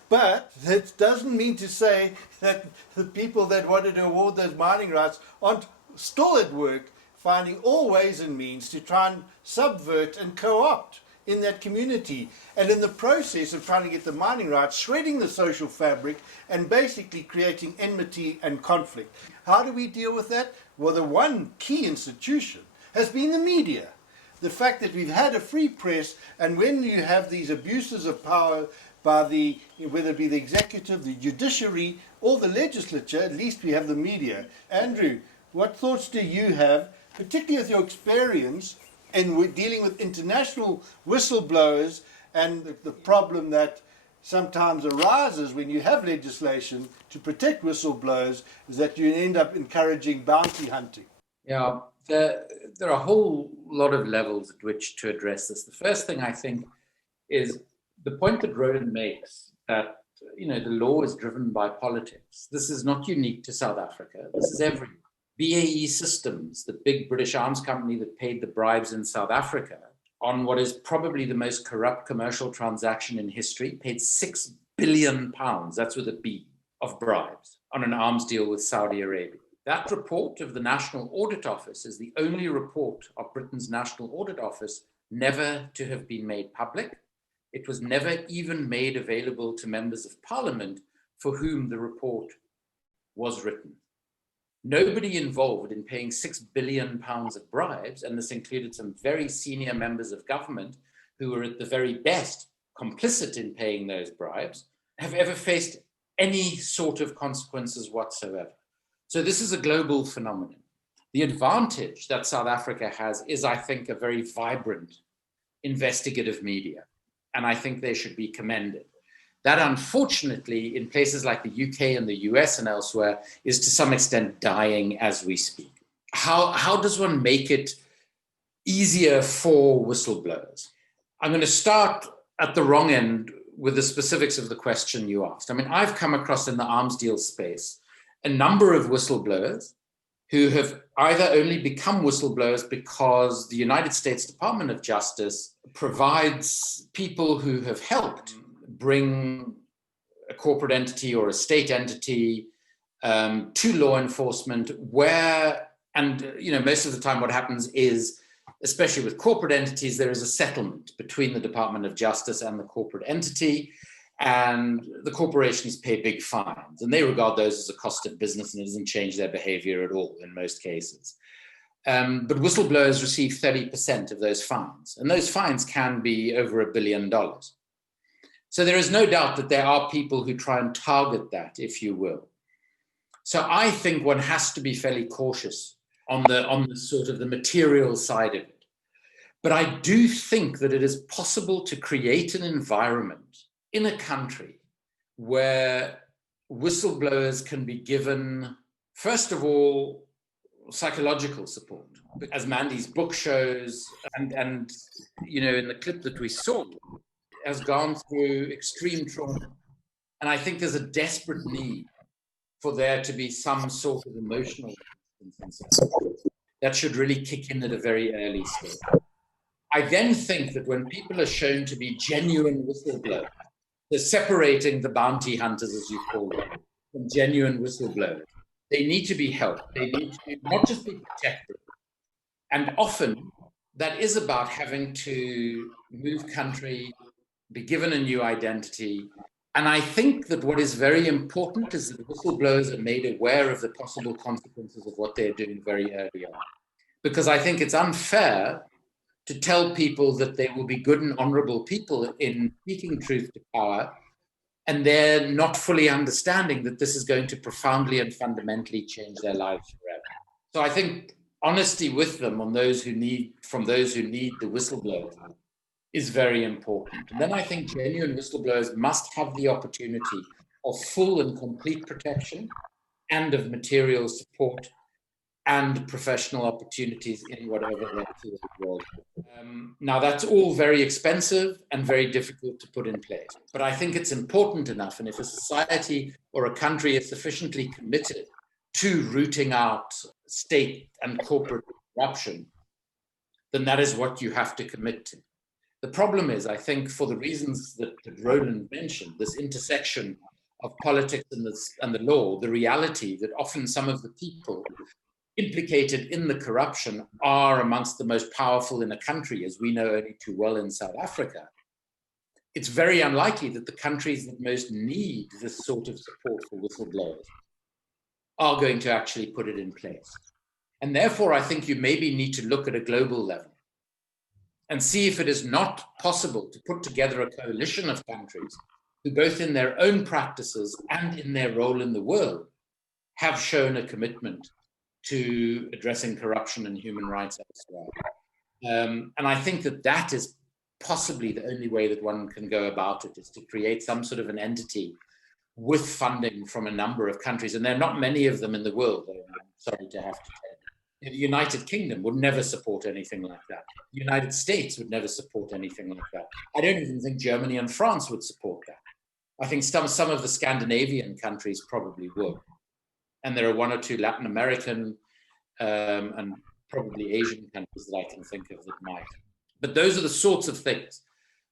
But that doesn't mean to say that the people that wanted to award those mining rights aren't still at work, finding all ways and means to try and subvert and co-opt in that community, and in the process of trying to get the mining rights, shredding the social fabric and basically creating enmity and conflict. How do we deal with that? Well, the one key institution has been the media. The fact that we've had a free press, and when you have these abuses of power by whether it be the executive, the judiciary, or the legislature, at least we have the media. Andrew, what thoughts do you have, particularly with your experience in dealing with international whistleblowers and the problem that sometimes arises when you have legislation to protect whistleblowers is that you end up encouraging bounty hunting? Yeah, there are a whole lot of levels at which to address this. The first thing I think is the point that Roland makes, that the law is driven by politics. This is not unique to South Africa. This is everywhere. BAE Systems, the big British arms company that paid the bribes in South Africa, on what is probably the most corrupt commercial transaction in history, paid £6 billion, that's with a B, of bribes on an arms deal with Saudi Arabia. That report of the National Audit Office is the only report of Britain's National Audit Office never to have been made public. It was never even made available to members of Parliament for whom the report was written. Nobody involved in paying £6 billion of bribes, and this included some very senior members of government who were at the very best complicit in paying those bribes, have ever faced any sort of consequences whatsoever. So this is a global phenomenon. The advantage that South Africa has is, I think, a very vibrant investigative media, and I think they should be commended. That, unfortunately, in places like the UK and the US and elsewhere, is to some extent dying as we speak. how does one make it easier for whistleblowers? I'm going to start at the wrong end with the specifics of the question you asked. I mean, I've come across in the arms deal space a number of whistleblowers who have either only become whistleblowers because the United States Department of Justice provides people who have helped bring a corporate entity or a state entity to law enforcement where, and most of the time what happens is, especially with corporate entities, there is a settlement between the Department of Justice and the corporate entity, and the corporations pay big fines, and they regard those as a cost of business, and it doesn't change their behavior at all in most cases. But whistleblowers receive 30% of those fines, and those fines can be over $1 billion. So there is no doubt that there are people who try and target that, if you will. So I think one has to be fairly cautious on the sort of the material side of it. But I do think that it is possible to create an environment in a country where whistleblowers can be given, first of all, psychological support. As Mandy's book shows, and in the clip that we saw, has gone through extreme trauma. And I think there's a desperate need for there to be some sort of emotional that should really kick in at a very early stage. I then think that when people are shown to be genuine whistleblowers, they're separating the bounty hunters, as you call them, from genuine whistleblowers. They need to be helped. They need to not just be protected. And often that is about having to move country, be given a new identity. And I think that what is very important is that whistleblowers are made aware of the possible consequences of what they're doing very early on. Because I think it's unfair to tell people that they will be good and honorable people in speaking truth to power, and they're not fully understanding that this is going to profoundly and fundamentally change their lives forever. So I think honesty with them from those who need the whistleblower is very important. And then I think genuine whistleblowers must have the opportunity of full and complete protection and of material support and professional opportunities in whatever their field was. Now, that's all very expensive and very difficult to put in place. But I think it's important enough, and if a society or a country is sufficiently committed to rooting out state and corporate corruption, then that is what you have to commit to. The problem is, I think, for the reasons that Roland mentioned, this intersection of politics and the law, the reality that often some of the people implicated in the corruption are amongst the most powerful in a country, as we know only too well in South Africa. It's very unlikely that the countries that most need this sort of support for whistleblowers are going to actually put it in place. And therefore, I think you maybe need to look at a global level and see if it is not possible to put together a coalition of countries who, both in their own practices and in their role in the world, have shown a commitment to addressing corruption and human rights elsewhere. And I think that is possibly the only way that one can go about it, is to create some sort of an entity with funding from a number of countries. And there are not many of them in the world, I'm sorry to have to tell you. The United Kingdom would never support anything like that. The United States would never support anything like that. I don't even think Germany and France would support that. I think some of the Scandinavian countries probably would. And there are one or two Latin American and probably Asian countries that I can think of that might. But those are the sorts of things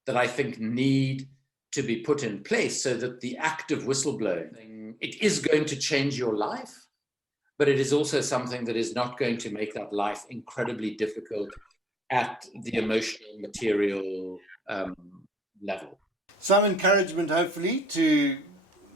that I think need to be put in place so that the act of whistleblowing, it is going to change your life, but it is also something that is not going to make that life incredibly difficult at the emotional, material level. Some encouragement, hopefully, to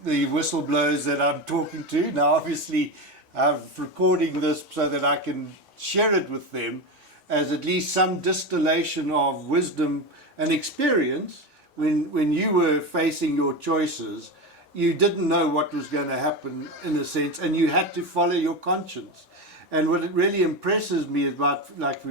the whistleblowers that I'm talking to. Now, obviously, I'm recording this so that I can share it with them as at least some distillation of wisdom and experience. When you were facing your choices, you didn't know what was going to happen, in a sense, and you had to follow your conscience. And what it really impresses me about, like,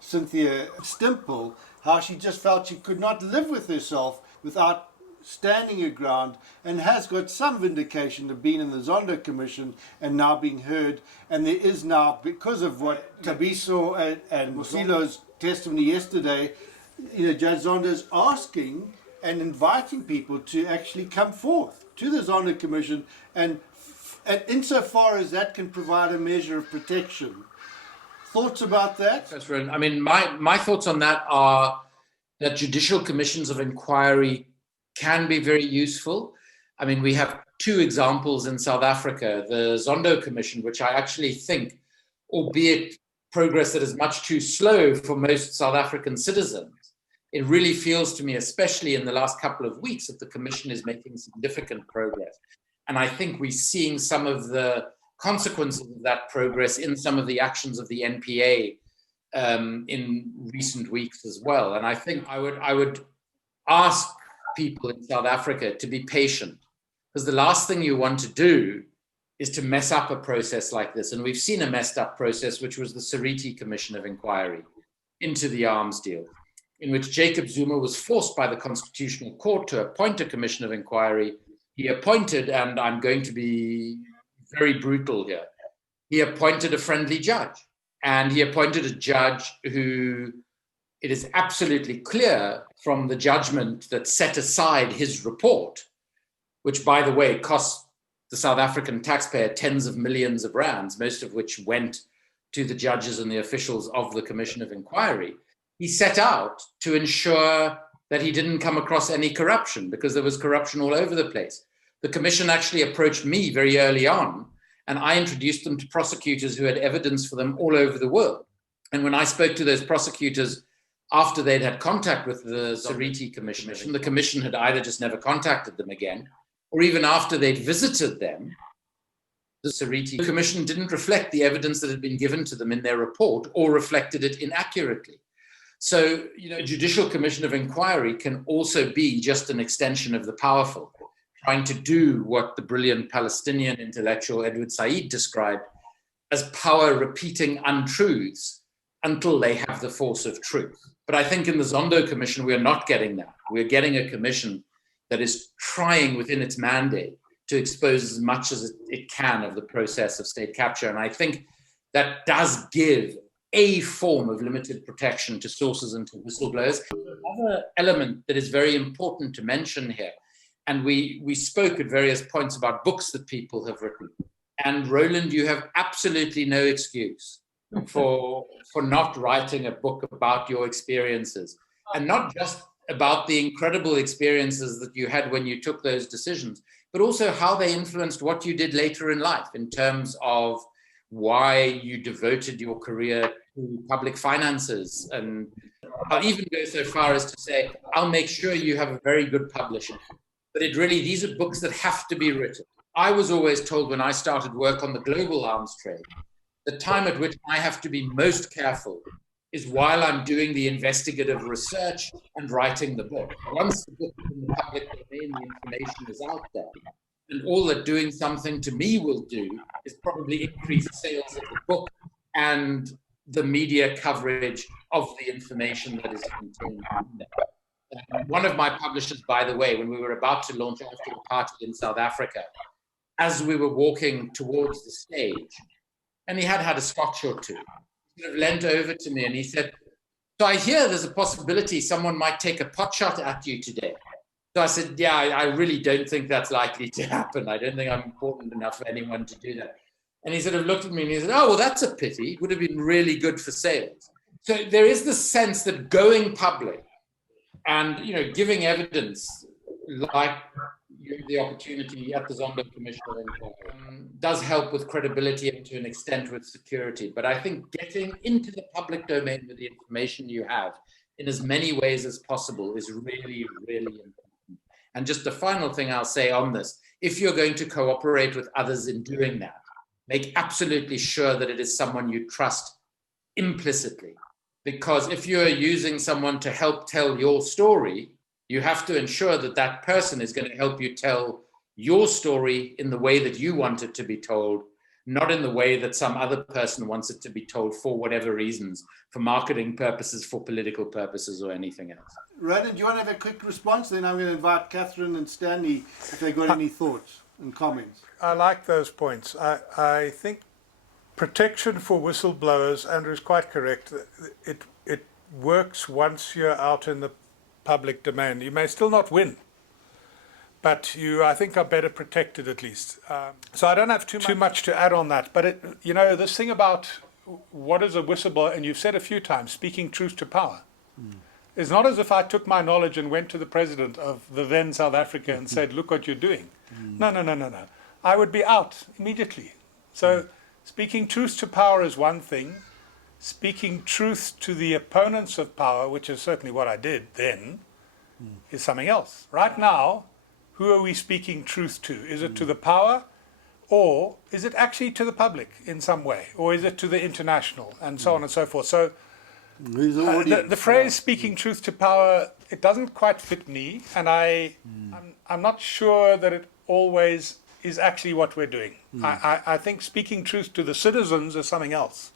Cynthia Stimple, how she just felt she could not live with herself without standing your ground and has got some vindication of being in the Zondo Commission and now being heard. And there is now, because of what Tabiso and Musilo's testimony yesterday, Judge Zondo is asking and inviting people to actually come forth to the Zondo Commission, and insofar as that can provide a measure of protection. Thoughts about that? That's right. I mean, my thoughts on that are that judicial commissions of inquiry can be very useful. I mean, we have two examples in South Africa, the Zondo Commission, which I actually think, albeit progress that is much too slow for most South African citizens, it really feels to me, especially in the last couple of weeks, that the Commission is making significant progress. And I think we're seeing some of the consequences of that progress in some of the actions of the NPA in recent weeks as well. And I think I would ask people in South Africa to be patient, because the last thing you want to do is to mess up a process like this. And we've seen a messed up process, which was the Seriti Commission of Inquiry into the arms deal, in which Jacob Zuma was forced by the Constitutional Court to appoint a commission of inquiry. He appointed, and I'm going to be very brutal here, he appointed a friendly judge. And he appointed a judge who, it is absolutely clear from the judgment that set aside his report, which, by the way, cost the South African taxpayer tens of millions of rands, most of which went to the judges and the officials of the Commission of Inquiry. He set out to ensure that he didn't come across any corruption, because there was corruption all over the place. The commission actually approached me very early on, and I introduced them to prosecutors who had evidence for them all over the world. And when I spoke to those prosecutors after they'd had contact with the Seriti Commission, the commission had either just never contacted them again, or even after they'd visited them, the Seriti Commission didn't reflect the evidence that had been given to them in their report, or reflected it inaccurately. So, a judicial commission of inquiry can also be just an extension of the powerful, trying to do what the brilliant Palestinian intellectual Edward Said described as power repeating untruths until they have the force of truth. But I think in the Zondo Commission, we're not getting that. We're getting a commission that is trying within its mandate to expose as much as it can of the process of state capture. And I think that does give a form of limited protection to sources and to whistleblowers. Another element that is very important to mention here, and we spoke at various points about books that people have written. And Roland, you have absolutely no excuse for not writing a book about your experiences, and not just about the incredible experiences that you had when you took those decisions, but also how they influenced what you did later in life in terms of why you devoted your career to public finances. And I'll even go so far as to say, I'll make sure you have a very good publisher. But these are books that have to be written. I was always told when I started work on the global arms trade, the time at which I have to be most careful is while I'm doing the investigative research and writing the book. Once the book is in the public domain, the information is out there. And all that doing something to me will do is probably increase sales of the book and the media coverage of the information that is contained in there. One of my publishers, by the way, when we were about to launch After the Party in South Africa, as we were walking towards the stage, and he had had a scotch or two, he sort of leant over to me and he said, "So I hear there's a possibility someone might take a pot shot at you today." So I said, "Yeah, I really don't think that's likely to happen. I don't think I'm important enough for anyone to do that." And he sort of looked at me and he said, "Oh, well, that's a pity. It would have been really good for sales." So there is this sense that going public and, giving evidence like the opportunity at the Zondo Commission of Inquiry does help with credibility and to an extent with security. But I think getting into the public domain with the information you have in as many ways as possible is really, really important. And just the final thing I'll say on this, if you're going to cooperate with others in doing that, make absolutely sure that it is someone you trust implicitly. Because if you're using someone to help tell your story, you have to ensure that that person is going to help you tell your story in the way that you want it to be told, not in the way that some other person wants it to be told for whatever reasons, for marketing purposes, for political purposes, or anything else. Roland, do you want to have a quick response? Then I'm going to invite Catherine and Stanley if they've got any thoughts and comments. I like those points. I think protection for whistleblowers, Andrew is quite correct. It works once you're out in the public domain. You may still not win, but you, I think, are better protected at least. So I don't have too much to add on that. But this thing about what is a whistleblower, and you've said a few times, speaking truth to power. It's not as if I took my knowledge and went to the president of the then South Africa and said, look what you're doing. No. I would be out immediately. So speaking truth to power is one thing. Speaking truth to the opponents of power, which is certainly what I did then, is something else. Right now, who are we speaking truth to? Is it to the power, or is it actually to the public in some way? Or is it to the international, and so on and so forth? So the phrase speaking truth to power, it doesn't quite fit me, and I'm not sure that it always is actually what we're doing. I think speaking truth to the citizens is something else.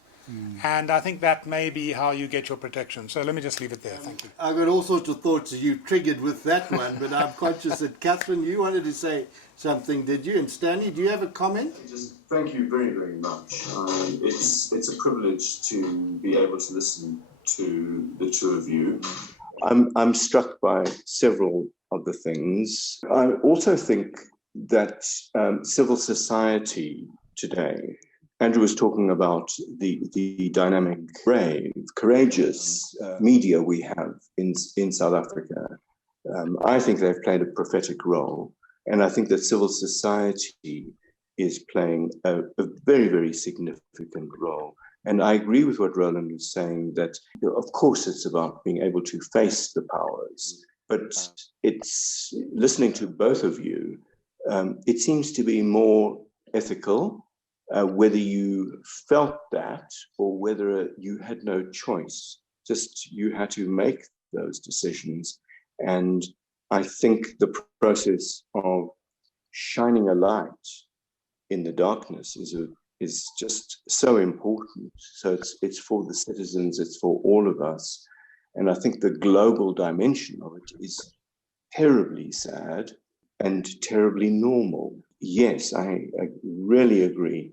And I think that may be how you get your protection. So let me just leave it there. Thank you. I've got all sorts of thoughts that you triggered with that one, but I'm conscious that Catherine, you wanted to say something, did you? And Stanley, do you have a comment? Just thank you very, very much. It's a privilege to be able to listen to the two of you. I'm struck by several of the things. I also think that civil society today, Andrew was talking about the dynamic, brave, courageous media we have in South Africa. I think they've played a prophetic role, and I think that civil society is playing a very, very significant role. And I agree with what Roland was saying, that of course it's about being able to face the powers, but it's listening to both of you, it seems to be more ethical, whether you felt that or whether you had no choice, just you had to make those decisions. And I think the process of shining a light in the darkness is just so important. So it's for the citizens, it's for all of us. And I think the global dimension of it is terribly sad and terribly normal. Yes, I really agree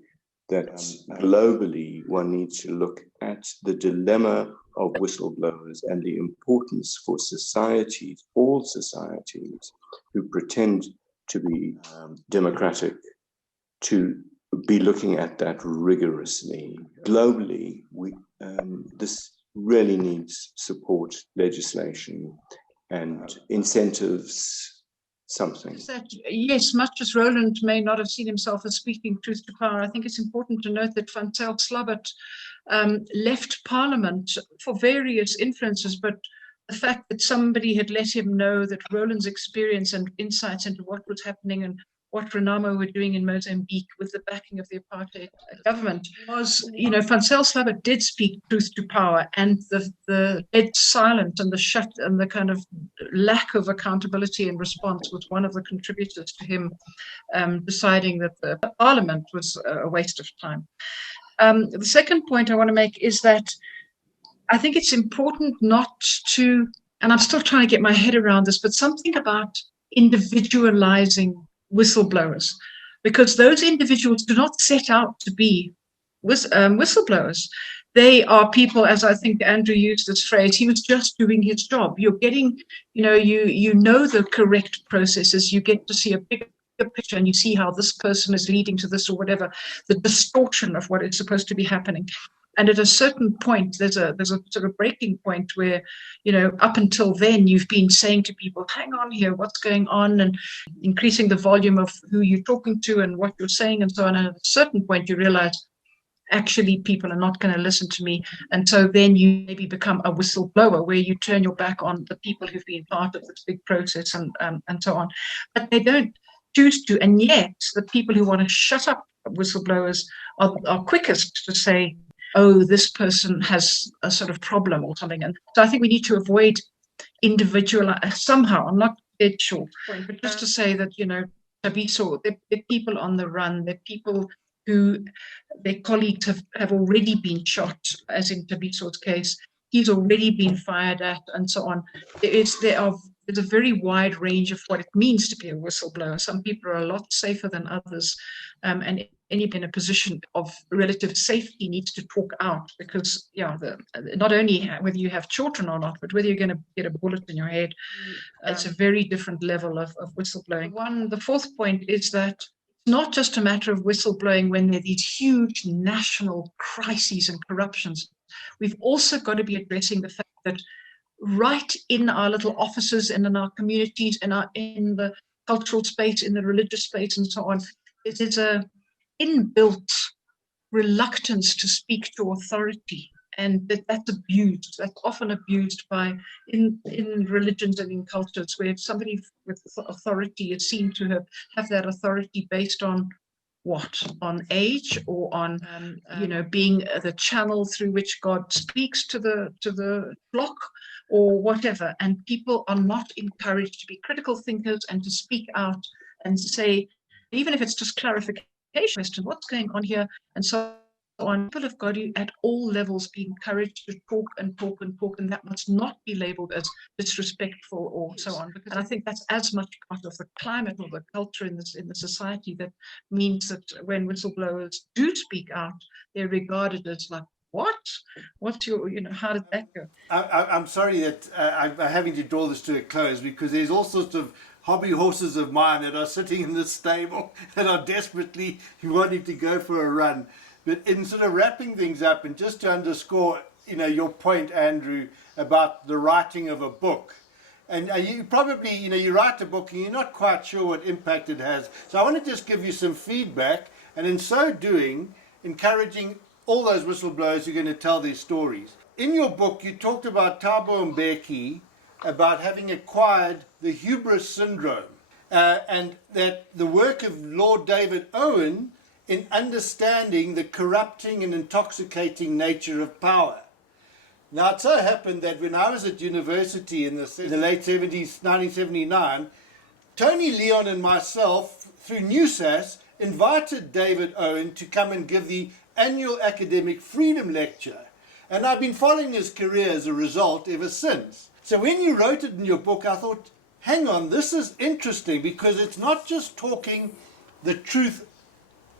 that globally one needs to look at the dilemma of whistleblowers and the importance for societies, all societies who pretend to be democratic, to be looking at that rigorously. Globally, this really needs support legislation and incentives. Something. Yes, much as Roland may not have seen himself as speaking truth to power, I think it's important to note that Van Zyl Slabbert left Parliament for various influences, but the fact that somebody had let him know that Roland's experience and insights into what was happening and what Renamo were doing in Mozambique with the backing of the apartheid government was, Van Zyl Slabbert did speak truth to power, and the dead silence and the shut and the kind of lack of accountability and response was one of the contributors to him deciding that the parliament was a waste of time. The second point I want to make is that I think it's important not to, and I'm still trying to get my head around this, but something about individualizing whistleblowers, because those individuals do not set out to be whistleblowers. They are people, as I think Andrew used this phrase, he was just doing his job. You're getting, you know the correct processes, you get to see a bigger picture and you see how this person is leading to this or whatever, the distortion of what is supposed to be happening. And at a certain point, there's a sort of breaking point where, up until then, you've been saying to people, hang on here, what's going on, and increasing the volume of who you're talking to and what you're saying and so on. And at a certain point, you realize, actually, people are not going to listen to me. And so then you maybe become a whistleblower, where you turn your back on the people who've been part of this big process and so on. But they don't choose to. And yet, the people who want to shut up whistleblowers are quickest to say, oh, this person has a sort of problem or something. And so I think we need to avoid individual somehow. I'm not dead sure, but just to say that, Tabiso, they're people on the run. They're people who their colleagues have already been shot, as in Tabiso's case. He's already been fired at, and so on. There's a very wide range of what it means to be a whistleblower. Some people are a lot safer than others, and anybody in a position of relative safety needs to talk out, because not only whether you have children or not, but whether you're going to get a bullet in your head, it's a very different level of whistleblowing. The fourth point is that it's not just a matter of whistleblowing when there are these huge national crises and corruptions. We've also got to be addressing the fact that right in our little offices and in our communities and in the cultural space, in the religious space and so on, it is a inbuilt reluctance to speak to authority, and that's abused. That's often abused in religions and in cultures where somebody with authority is seen to have that authority based on what? On age, or on being the channel through which God speaks to the flock, or whatever. And people are not encouraged to be critical thinkers and to speak out and say, even if it's just clarification question, what's going on here, and so on. People have got to, at all levels, be encouraged to talk and talk and talk, and that must not be labelled as disrespectful or so on. And I think that's as much part of the climate or the culture in the society that means that when whistleblowers do speak out, they're regarded as like, what's your, how did that go? I'm sorry that I'm having to draw this to a close, because there's all sorts of hobby horses of mine that are sitting in this stable that are desperately wanting to go for a run. But in sort of wrapping things up, and just to underscore, your point, Andrew, about the writing of a book. And you probably, you write a book and you're not quite sure what impact it has. So I want to just give you some feedback, and in so doing, encouraging all those whistleblowers who are going to tell their stories. In your book, you talked about Thabo Mbeki, about having acquired the hubris syndrome, and that the work of Lord David Owen in understanding the corrupting and intoxicating nature of power. Now, it so happened that when I was at university in the late 70s, 1979, Tony Leon and myself, through NewSAS, invited David Owen to come and give the annual Academic Freedom Lecture. And I've been following his career as a result ever since. So when you wrote it in your book, I thought, hang on, this is interesting, because it's not just talking the truth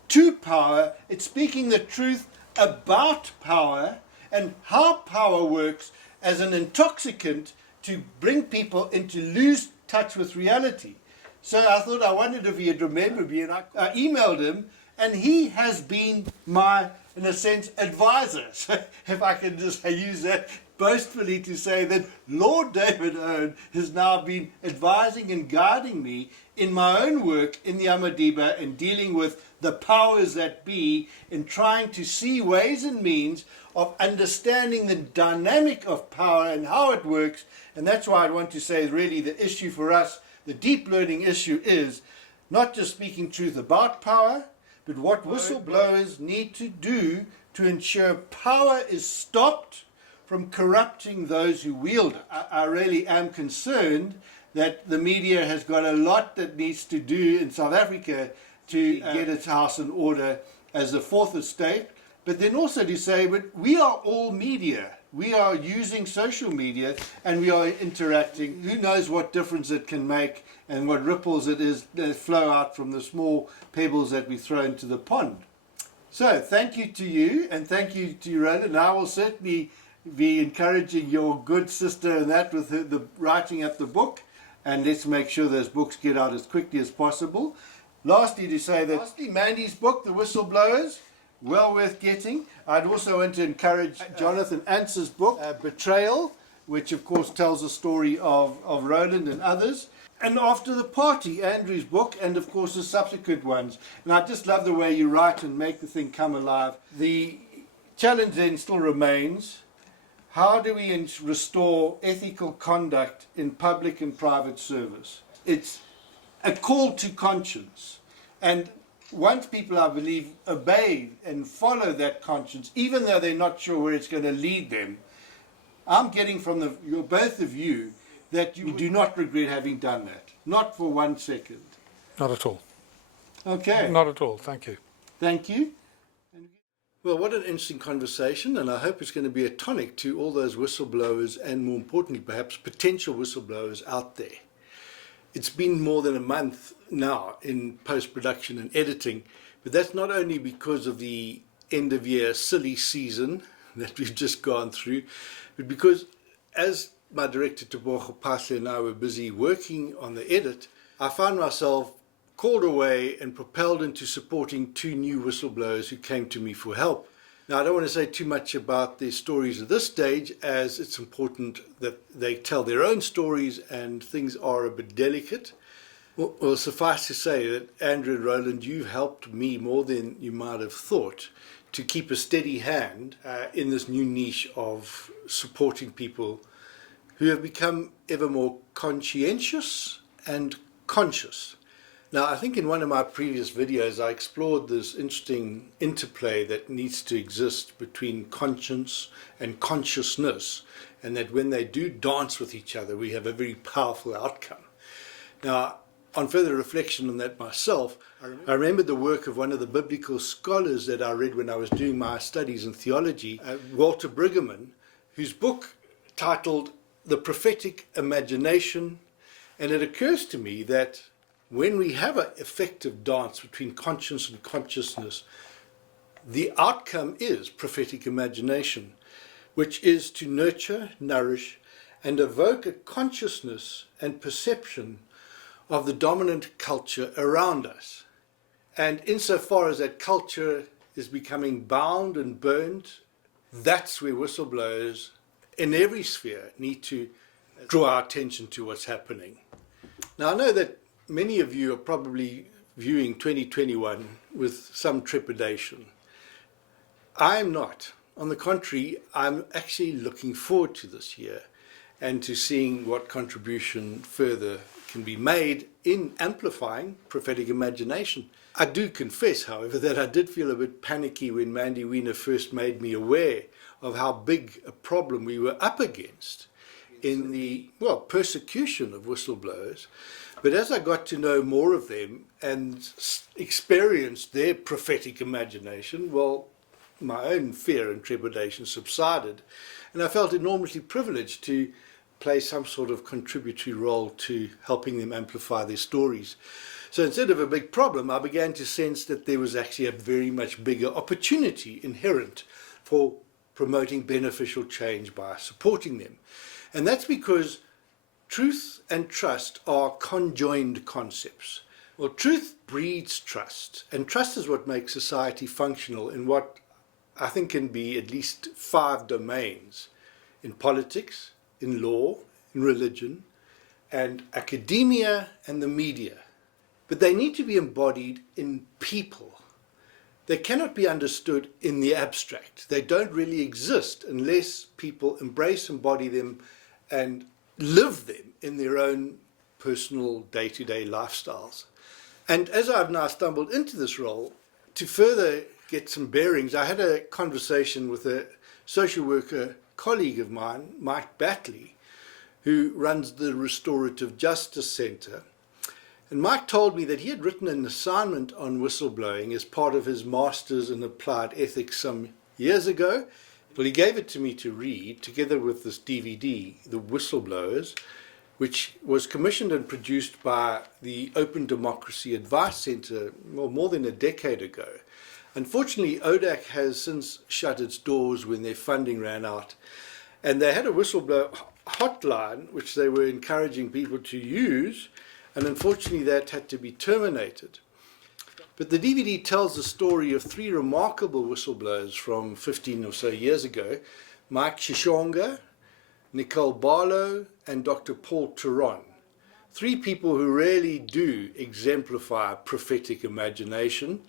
to power, it's speaking the truth about power and how power works as an intoxicant to bring people into lose touch with reality. So I thought, I wondered if he had remembered me, and I emailed him, and he has been my, in a sense, advisor. So if I can just use that boastfully to say that Lord David Owen has now been advising and guiding me in my own work in the Amadiba, in dealing with the powers that be, in trying to see ways and means of understanding the dynamic of power and how it works. And that's why I want to say, really, the issue for us, the deep learning issue, is not just speaking truth about power, but what whistleblowers need to do to ensure power is stopped from corrupting those who wield it. I really am concerned that the media has got a lot that needs to do in South Africa to get its house in order as the fourth estate, but then also to say, but we are all media. We are using social media and we are interacting. Who knows what difference it can make and what ripples it is that flow out from the small pebbles that we throw into the pond. So thank you to you, and thank you to you, Roland. And I will certainly be encouraging your good sister and that with the writing of the book, and let's make sure those books get out as quickly as possible. Lastly, to say that Mandy's book, The Whistleblowers, well worth getting. I'd also want to encourage Jonathan Antz's book, Betrayal, which of course tells the story of Roland and others. And After the Party, Andrew's book, and of course the subsequent ones. And I just love the way you write and make the thing come alive. The challenge then still remains, how do we restore ethical conduct in public and private service? It's a call to conscience. And once people, I believe, obey and follow that conscience, even though they're not sure where it's going to lead them, I'm getting from both of you that you do not regret having done that. Not for 1 second. Not at all. Okay. Not at all. Thank you. Thank you. Well, what an interesting conversation, and I hope it's going to be a tonic to all those whistleblowers and, more importantly, perhaps potential whistleblowers out there. It's been more than a month now in post-production and editing, but that's not only because of the end-of-year silly season that we've just gone through, but because as my director Tebogo Pasle and I were busy working on the edit, I found myself called away and propelled into supporting two new whistleblowers who came to me for help. Now, I don't want to say too much about their stories at this stage, as it's important that they tell their own stories and things are a bit delicate. Well, suffice to say that Andrew and Roland, you've helped me more than you might have thought to keep a steady hand in this new niche of supporting people who have become ever more conscientious and conscious. Now, I think in one of my previous videos, I explored this interesting interplay that needs to exist between conscience and consciousness, and that when they do dance with each other, we have a very powerful outcome. Now, on further reflection on that myself, I remembered the work of one of the biblical scholars that I read when I was doing my studies in theology, Walter Brueggemann, whose book titled The Prophetic Imagination, and it occurs to me that when we have an effective dance between conscience and consciousness, the outcome is prophetic imagination, which is to nurture, nourish, and evoke a consciousness and perception of the dominant culture around us. And insofar as that culture is becoming bound and burned, that's where whistleblowers in every sphere need to draw our attention to what's happening. Now, I know that many of you are probably viewing 2021 with some trepidation. I'm not. On the contrary, I'm actually looking forward to this year and to seeing what contribution further can be made in amplifying prophetic imagination. I do confess, however, that I did feel a bit panicky when Mandy Wiener first made me aware of how big a problem we were up against in the, persecution of whistleblowers. But as I got to know more of them and experienced their prophetic imagination, my own fear and trepidation subsided, and I felt enormously privileged to play some sort of contributory role to helping them amplify their stories. So instead of a big problem, I began to sense that there was actually a very much bigger opportunity inherent for promoting beneficial change by supporting them. And that's because truth and trust are conjoined concepts. Well, truth breeds trust, and trust is what makes society functional in what I think can be at least 5 domains: in politics, in law, in religion, and academia and the media. But they need to be embodied in people. They cannot be understood in the abstract. They don't really exist unless people embrace, embody them, and live them in their own personal day-to-day lifestyles. And as I've now stumbled into this role, to further get some bearings, I had a conversation with a social worker colleague of mine, Mike Batley, who runs the Restorative Justice Centre. And Mike told me that he had written an assignment on whistleblowing as part of his Master's in Applied Ethics some years ago. Well, he gave it to me to read, together with this DVD, The Whistleblowers, which was commissioned and produced by the Open Democracy Advice Centre more than a decade ago. Unfortunately, ODAC has since shut its doors when their funding ran out, and they had a whistleblower hotline which they were encouraging people to use, and unfortunately that had to be terminated. But the DVD tells the story of 3 remarkable whistleblowers from 15 or so years ago: Mike Shishonga, Nicole Barlow, and Dr. Paul Turon. 3 people who really do exemplify prophetic imagination.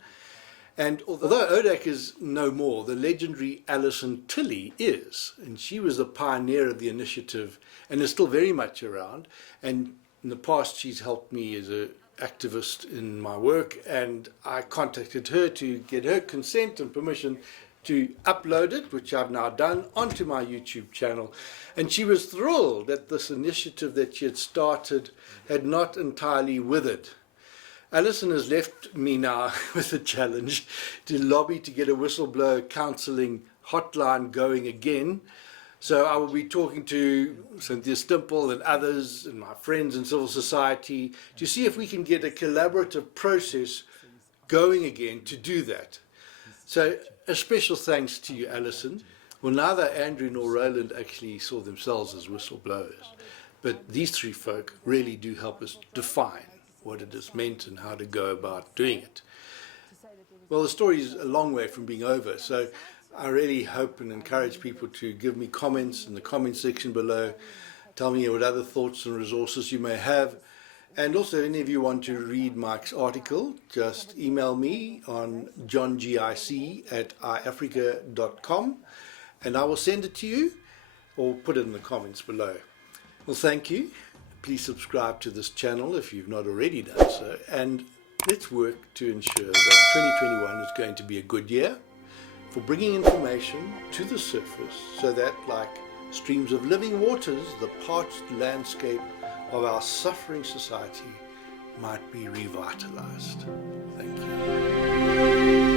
And although ODAC is no more, the legendary Alison Tilley is, and she was the pioneer of the initiative and is still very much around. And in the past, she's helped me as an activist in my work, and I contacted her to get her consent and permission to upload it, which I've now done, onto my YouTube channel. And she was thrilled that this initiative that she had started had not entirely withered. Alison has left me now with a challenge to lobby to get a whistleblower counselling hotline going again. So I will be talking to Cynthia Stimple and others and my friends in civil society to see if we can get a collaborative process going again to do that. So a special thanks to you, Alison. Well, neither Andrew nor Roland actually saw themselves as whistleblowers, but these three folk really do help us define what it has meant and how to go about doing it. Well, the story is a long way from being over, so I really hope and encourage people to give me comments in the comment section below. Tell me what other thoughts and resources you may have. And also, if any of you want to read Mike's article, just email me on johngic@iafrica.com and I will send it to you or put it in the comments below. Well, thank you. Please subscribe to this channel if you've not already done so. And let's work to ensure that 2021 is going to be a good year for bringing information to the surface so that, like streams of living waters, the parched landscape of our suffering society might be revitalized. Thank you.